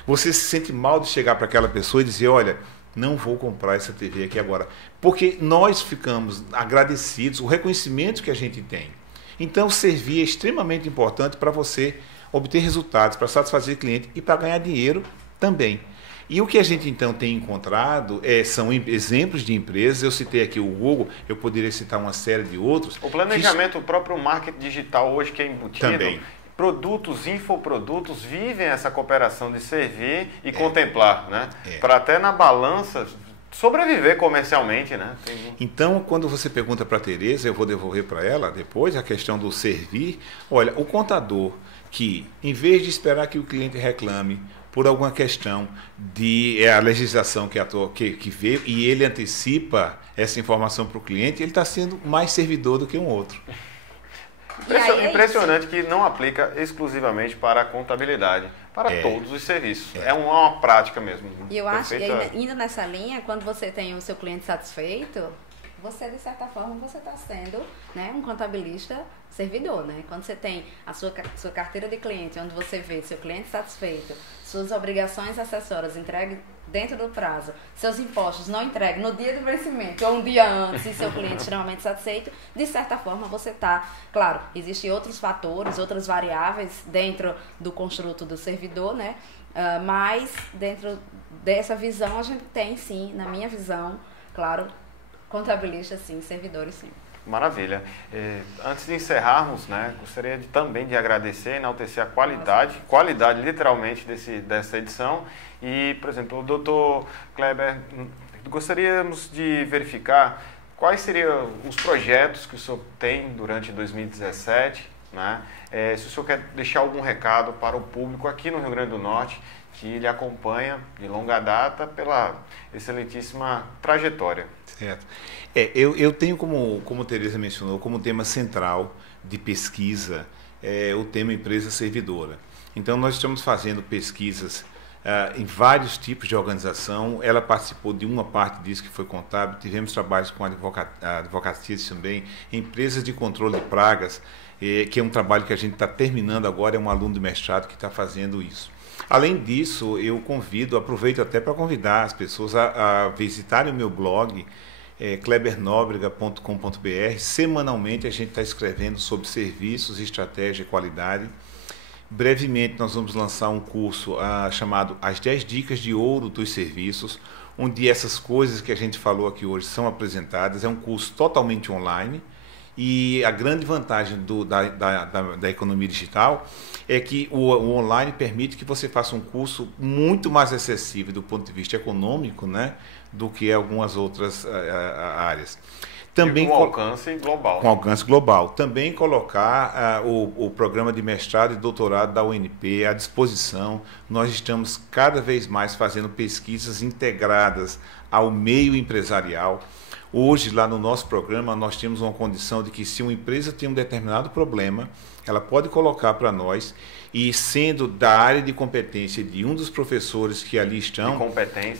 Você se sente mal de chegar para aquela pessoa e dizer, olha, não vou comprar essa TV aqui agora. Porque nós ficamos agradecidos, o reconhecimento que a gente tem. Então, servir é extremamente importante para você obter resultados, para satisfazer o cliente e para ganhar dinheiro também. E o que a gente, então, tem encontrado são exemplos de empresas. Eu citei aqui o Google, eu poderia citar uma série de outros. O planejamento, o próprio marketing digital hoje que é embutido. Também. Produtos, infoprodutos vivem essa cooperação de servir e contemplar, né? Para até na balança sobreviver comercialmente, né? Então, quando você pergunta para a Tereza, eu vou devolver para ela depois a questão do servir. Olha, o contador que, em vez de esperar que o cliente reclame por alguma questão de a legislação que veio e ele antecipa essa informação para o cliente, ele está sendo mais servidor do que um outro. Impressionante que não aplica exclusivamente para a contabilidade, para todos os serviços. É uma prática mesmo. E eu acho que indo nessa linha, quando você tem o seu cliente satisfeito, você, de certa forma, você está sendo, né, um contabilista servidor, né? Quando você tem a sua carteira de cliente, onde você vê seu cliente satisfeito, suas obrigações acessórias entregues dentro do prazo, seus impostos não entregues no dia do vencimento ou um dia antes e seu cliente extremamente satisfeito, de certa forma você está... Claro, existem outros fatores, outras variáveis dentro do construto do servidor, né? Mas dentro dessa visão a gente tem, sim, na minha visão, claro, contabilistas, sim, servidores, sim. Maravilha. Antes de encerrarmos, né, gostaria também de agradecer e enaltecer a qualidade literalmente dessa edição. E, por exemplo, o doutor Kleber, gostaríamos de verificar quais seriam os projetos que o senhor tem durante 2017, né? Se o senhor quer deixar algum recado para o público aqui no Rio Grande do Norte, que lhe acompanha de longa data pela excelentíssima trajetória. Certo. Eu tenho, como a Tereza mencionou, como tema central de pesquisa o tema empresa servidora. Então, nós estamos fazendo pesquisas em vários tipos de organização. Ela participou de uma parte disso, que foi contábil. Tivemos trabalhos com advocacias também, empresas de controle de pragas, que é um trabalho que a gente está terminando agora, é um aluno de mestrado que está fazendo isso. Além disso, eu aproveito até para convidar as pessoas a visitarem o meu blog, klebernobrega.com.br. Semanalmente a gente está escrevendo sobre serviços, estratégia e qualidade. Brevemente nós vamos lançar um curso chamado As 10 Dicas de Ouro dos Serviços, onde essas coisas que a gente falou aqui hoje são apresentadas. É um curso totalmente online. E a grande vantagem da economia digital é que o online permite que você faça um curso muito mais acessível do ponto de vista econômico, né, do que algumas outras áreas. Também com alcance global. Com alcance global. Também colocar o programa de mestrado e doutorado da UNP à disposição. Nós estamos cada vez mais fazendo pesquisas integradas ao meio empresarial. Hoje, lá no nosso programa, nós temos uma condição de que se uma empresa tem um determinado problema, ela pode colocar para nós e, sendo da área de competência de um dos professores que ali estão,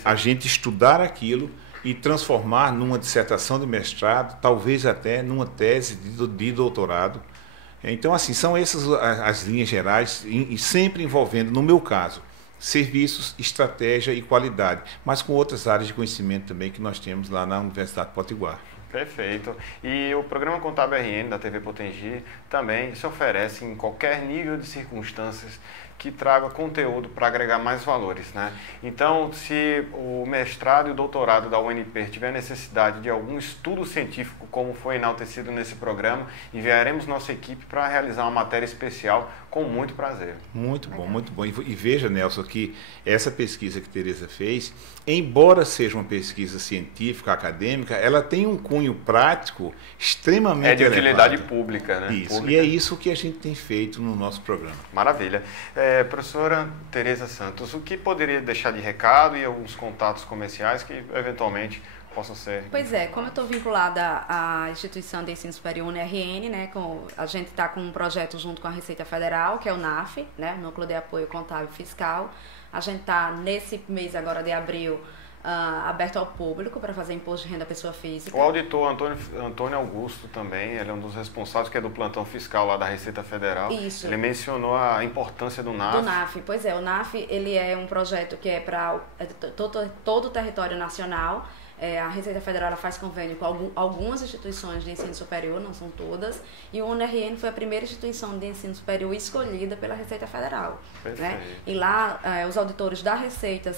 a gente estudar aquilo e transformar numa dissertação de mestrado, talvez até numa tese de doutorado. Então, assim, são essas as linhas gerais, e sempre envolvendo, no meu caso, serviços, estratégia e qualidade, mas com outras áreas de conhecimento também que nós temos lá na Universidade Potiguar. Perfeito. E o programa Contábil RN da TV Potengi também se oferece em qualquer nível de circunstâncias que traga conteúdo para agregar mais valores, né? Então, se o mestrado e o doutorado da UNP tiver necessidade de algum estudo científico, como foi enaltecido nesse programa, enviaremos nossa equipe para realizar uma matéria especial com muito prazer. Muito bom, muito bom. E veja, Nelson, que essa pesquisa que Tereza fez, embora seja uma pesquisa científica, acadêmica, ela tem um cunho prático extremamente elevado. É de utilidade pública, né? Isso, Pública. e é isso que a gente tem feito no nosso programa. Maravilha. Professora Tereza Santos, o que poderia deixar de recado e alguns contatos comerciais que eventualmente possam ser... Pois é, como eu estou vinculada à instituição de ensino superior UNRN, né, a gente está com um projeto junto com a Receita Federal, que é o NAF, né, Núcleo de Apoio Contábil e Fiscal. A gente está, nesse mês agora de abril, aberto ao público para fazer imposto de renda à pessoa física. O auditor Antônio Augusto também, ele é um dos responsáveis, que é do plantão fiscal lá da Receita Federal. Isso. Ele mencionou a importância do NAF. Do NAF, pois é. O NAF, ele é um projeto que é para todo o território nacional. A Receita Federal ela faz convênio com algumas instituições de ensino superior, não são todas, e o UNRN foi a primeira instituição de ensino superior escolhida pela Receita Federal. Né? E lá, os auditores da Receita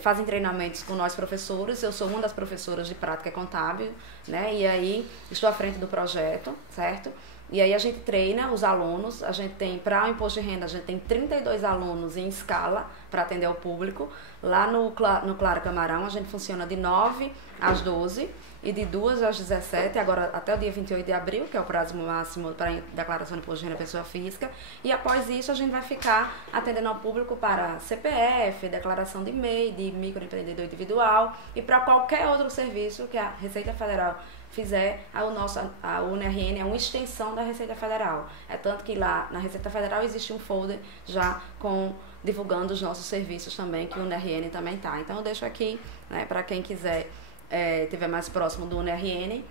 fazem treinamentos com nós professores. Eu sou uma das professoras de prática contábil, né? E aí estou à frente do projeto, certo? E aí a gente treina os alunos, a gente tem, para o imposto de renda, a gente tem 32 alunos em escala para atender ao público. Lá no Claro Camarão, a gente funciona de 9 às 12 e de 2 às 17, agora até o dia 28 de abril, que é o prazo máximo para declaração de imposto de renda da pessoa física. E após isso, a gente vai ficar atendendo ao público para CPF, declaração de MEI, de microempreendedor individual e para qualquer outro serviço que a Receita Federal fizer. A UNRN é uma extensão da Receita Federal. É tanto que lá na Receita Federal existe um folder já divulgando os nossos serviços também, que o UNRN também está. Então eu deixo aqui, né, para quem quiser, estiver mais próximo do UNRN,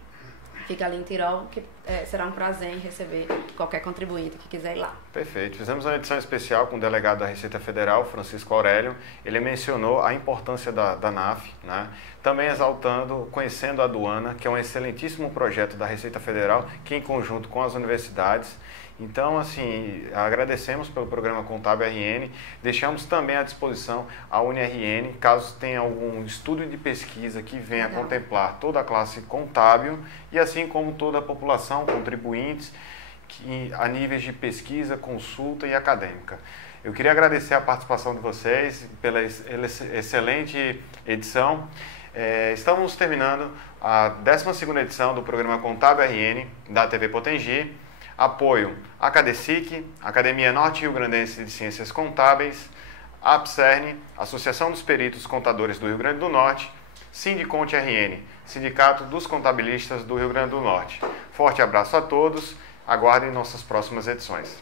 fica ali em Tirol, que será um prazer em receber qualquer contribuinte que quiser ir lá. Perfeito. Fizemos uma edição especial com o delegado da Receita Federal, Francisco Aurélio. Ele mencionou a importância da NAF, né? Também exaltando, conhecendo a aduana, que é um excelentíssimo projeto da Receita Federal, que em conjunto com as universidades. Então, assim, agradecemos pelo programa Contábil RN, deixamos também à disposição a UNRN, caso tenha algum estudo de pesquisa que venha a contemplar toda a classe contábil e assim como toda a população, contribuintes, a níveis de pesquisa, consulta e acadêmica. Eu queria agradecer a participação de vocês pela excelente edição. Estamos terminando a 12ª edição do programa Contábil RN da TV Potengi. Apoio ACADESIC, Academia Norte Rio Grandense de Ciências Contábeis, APCERN, Associação dos Peritos Contadores do Rio Grande do Norte, Sindiconte RN, Sindicato dos Contabilistas do Rio Grande do Norte. Forte abraço a todos, aguardem nossas próximas edições.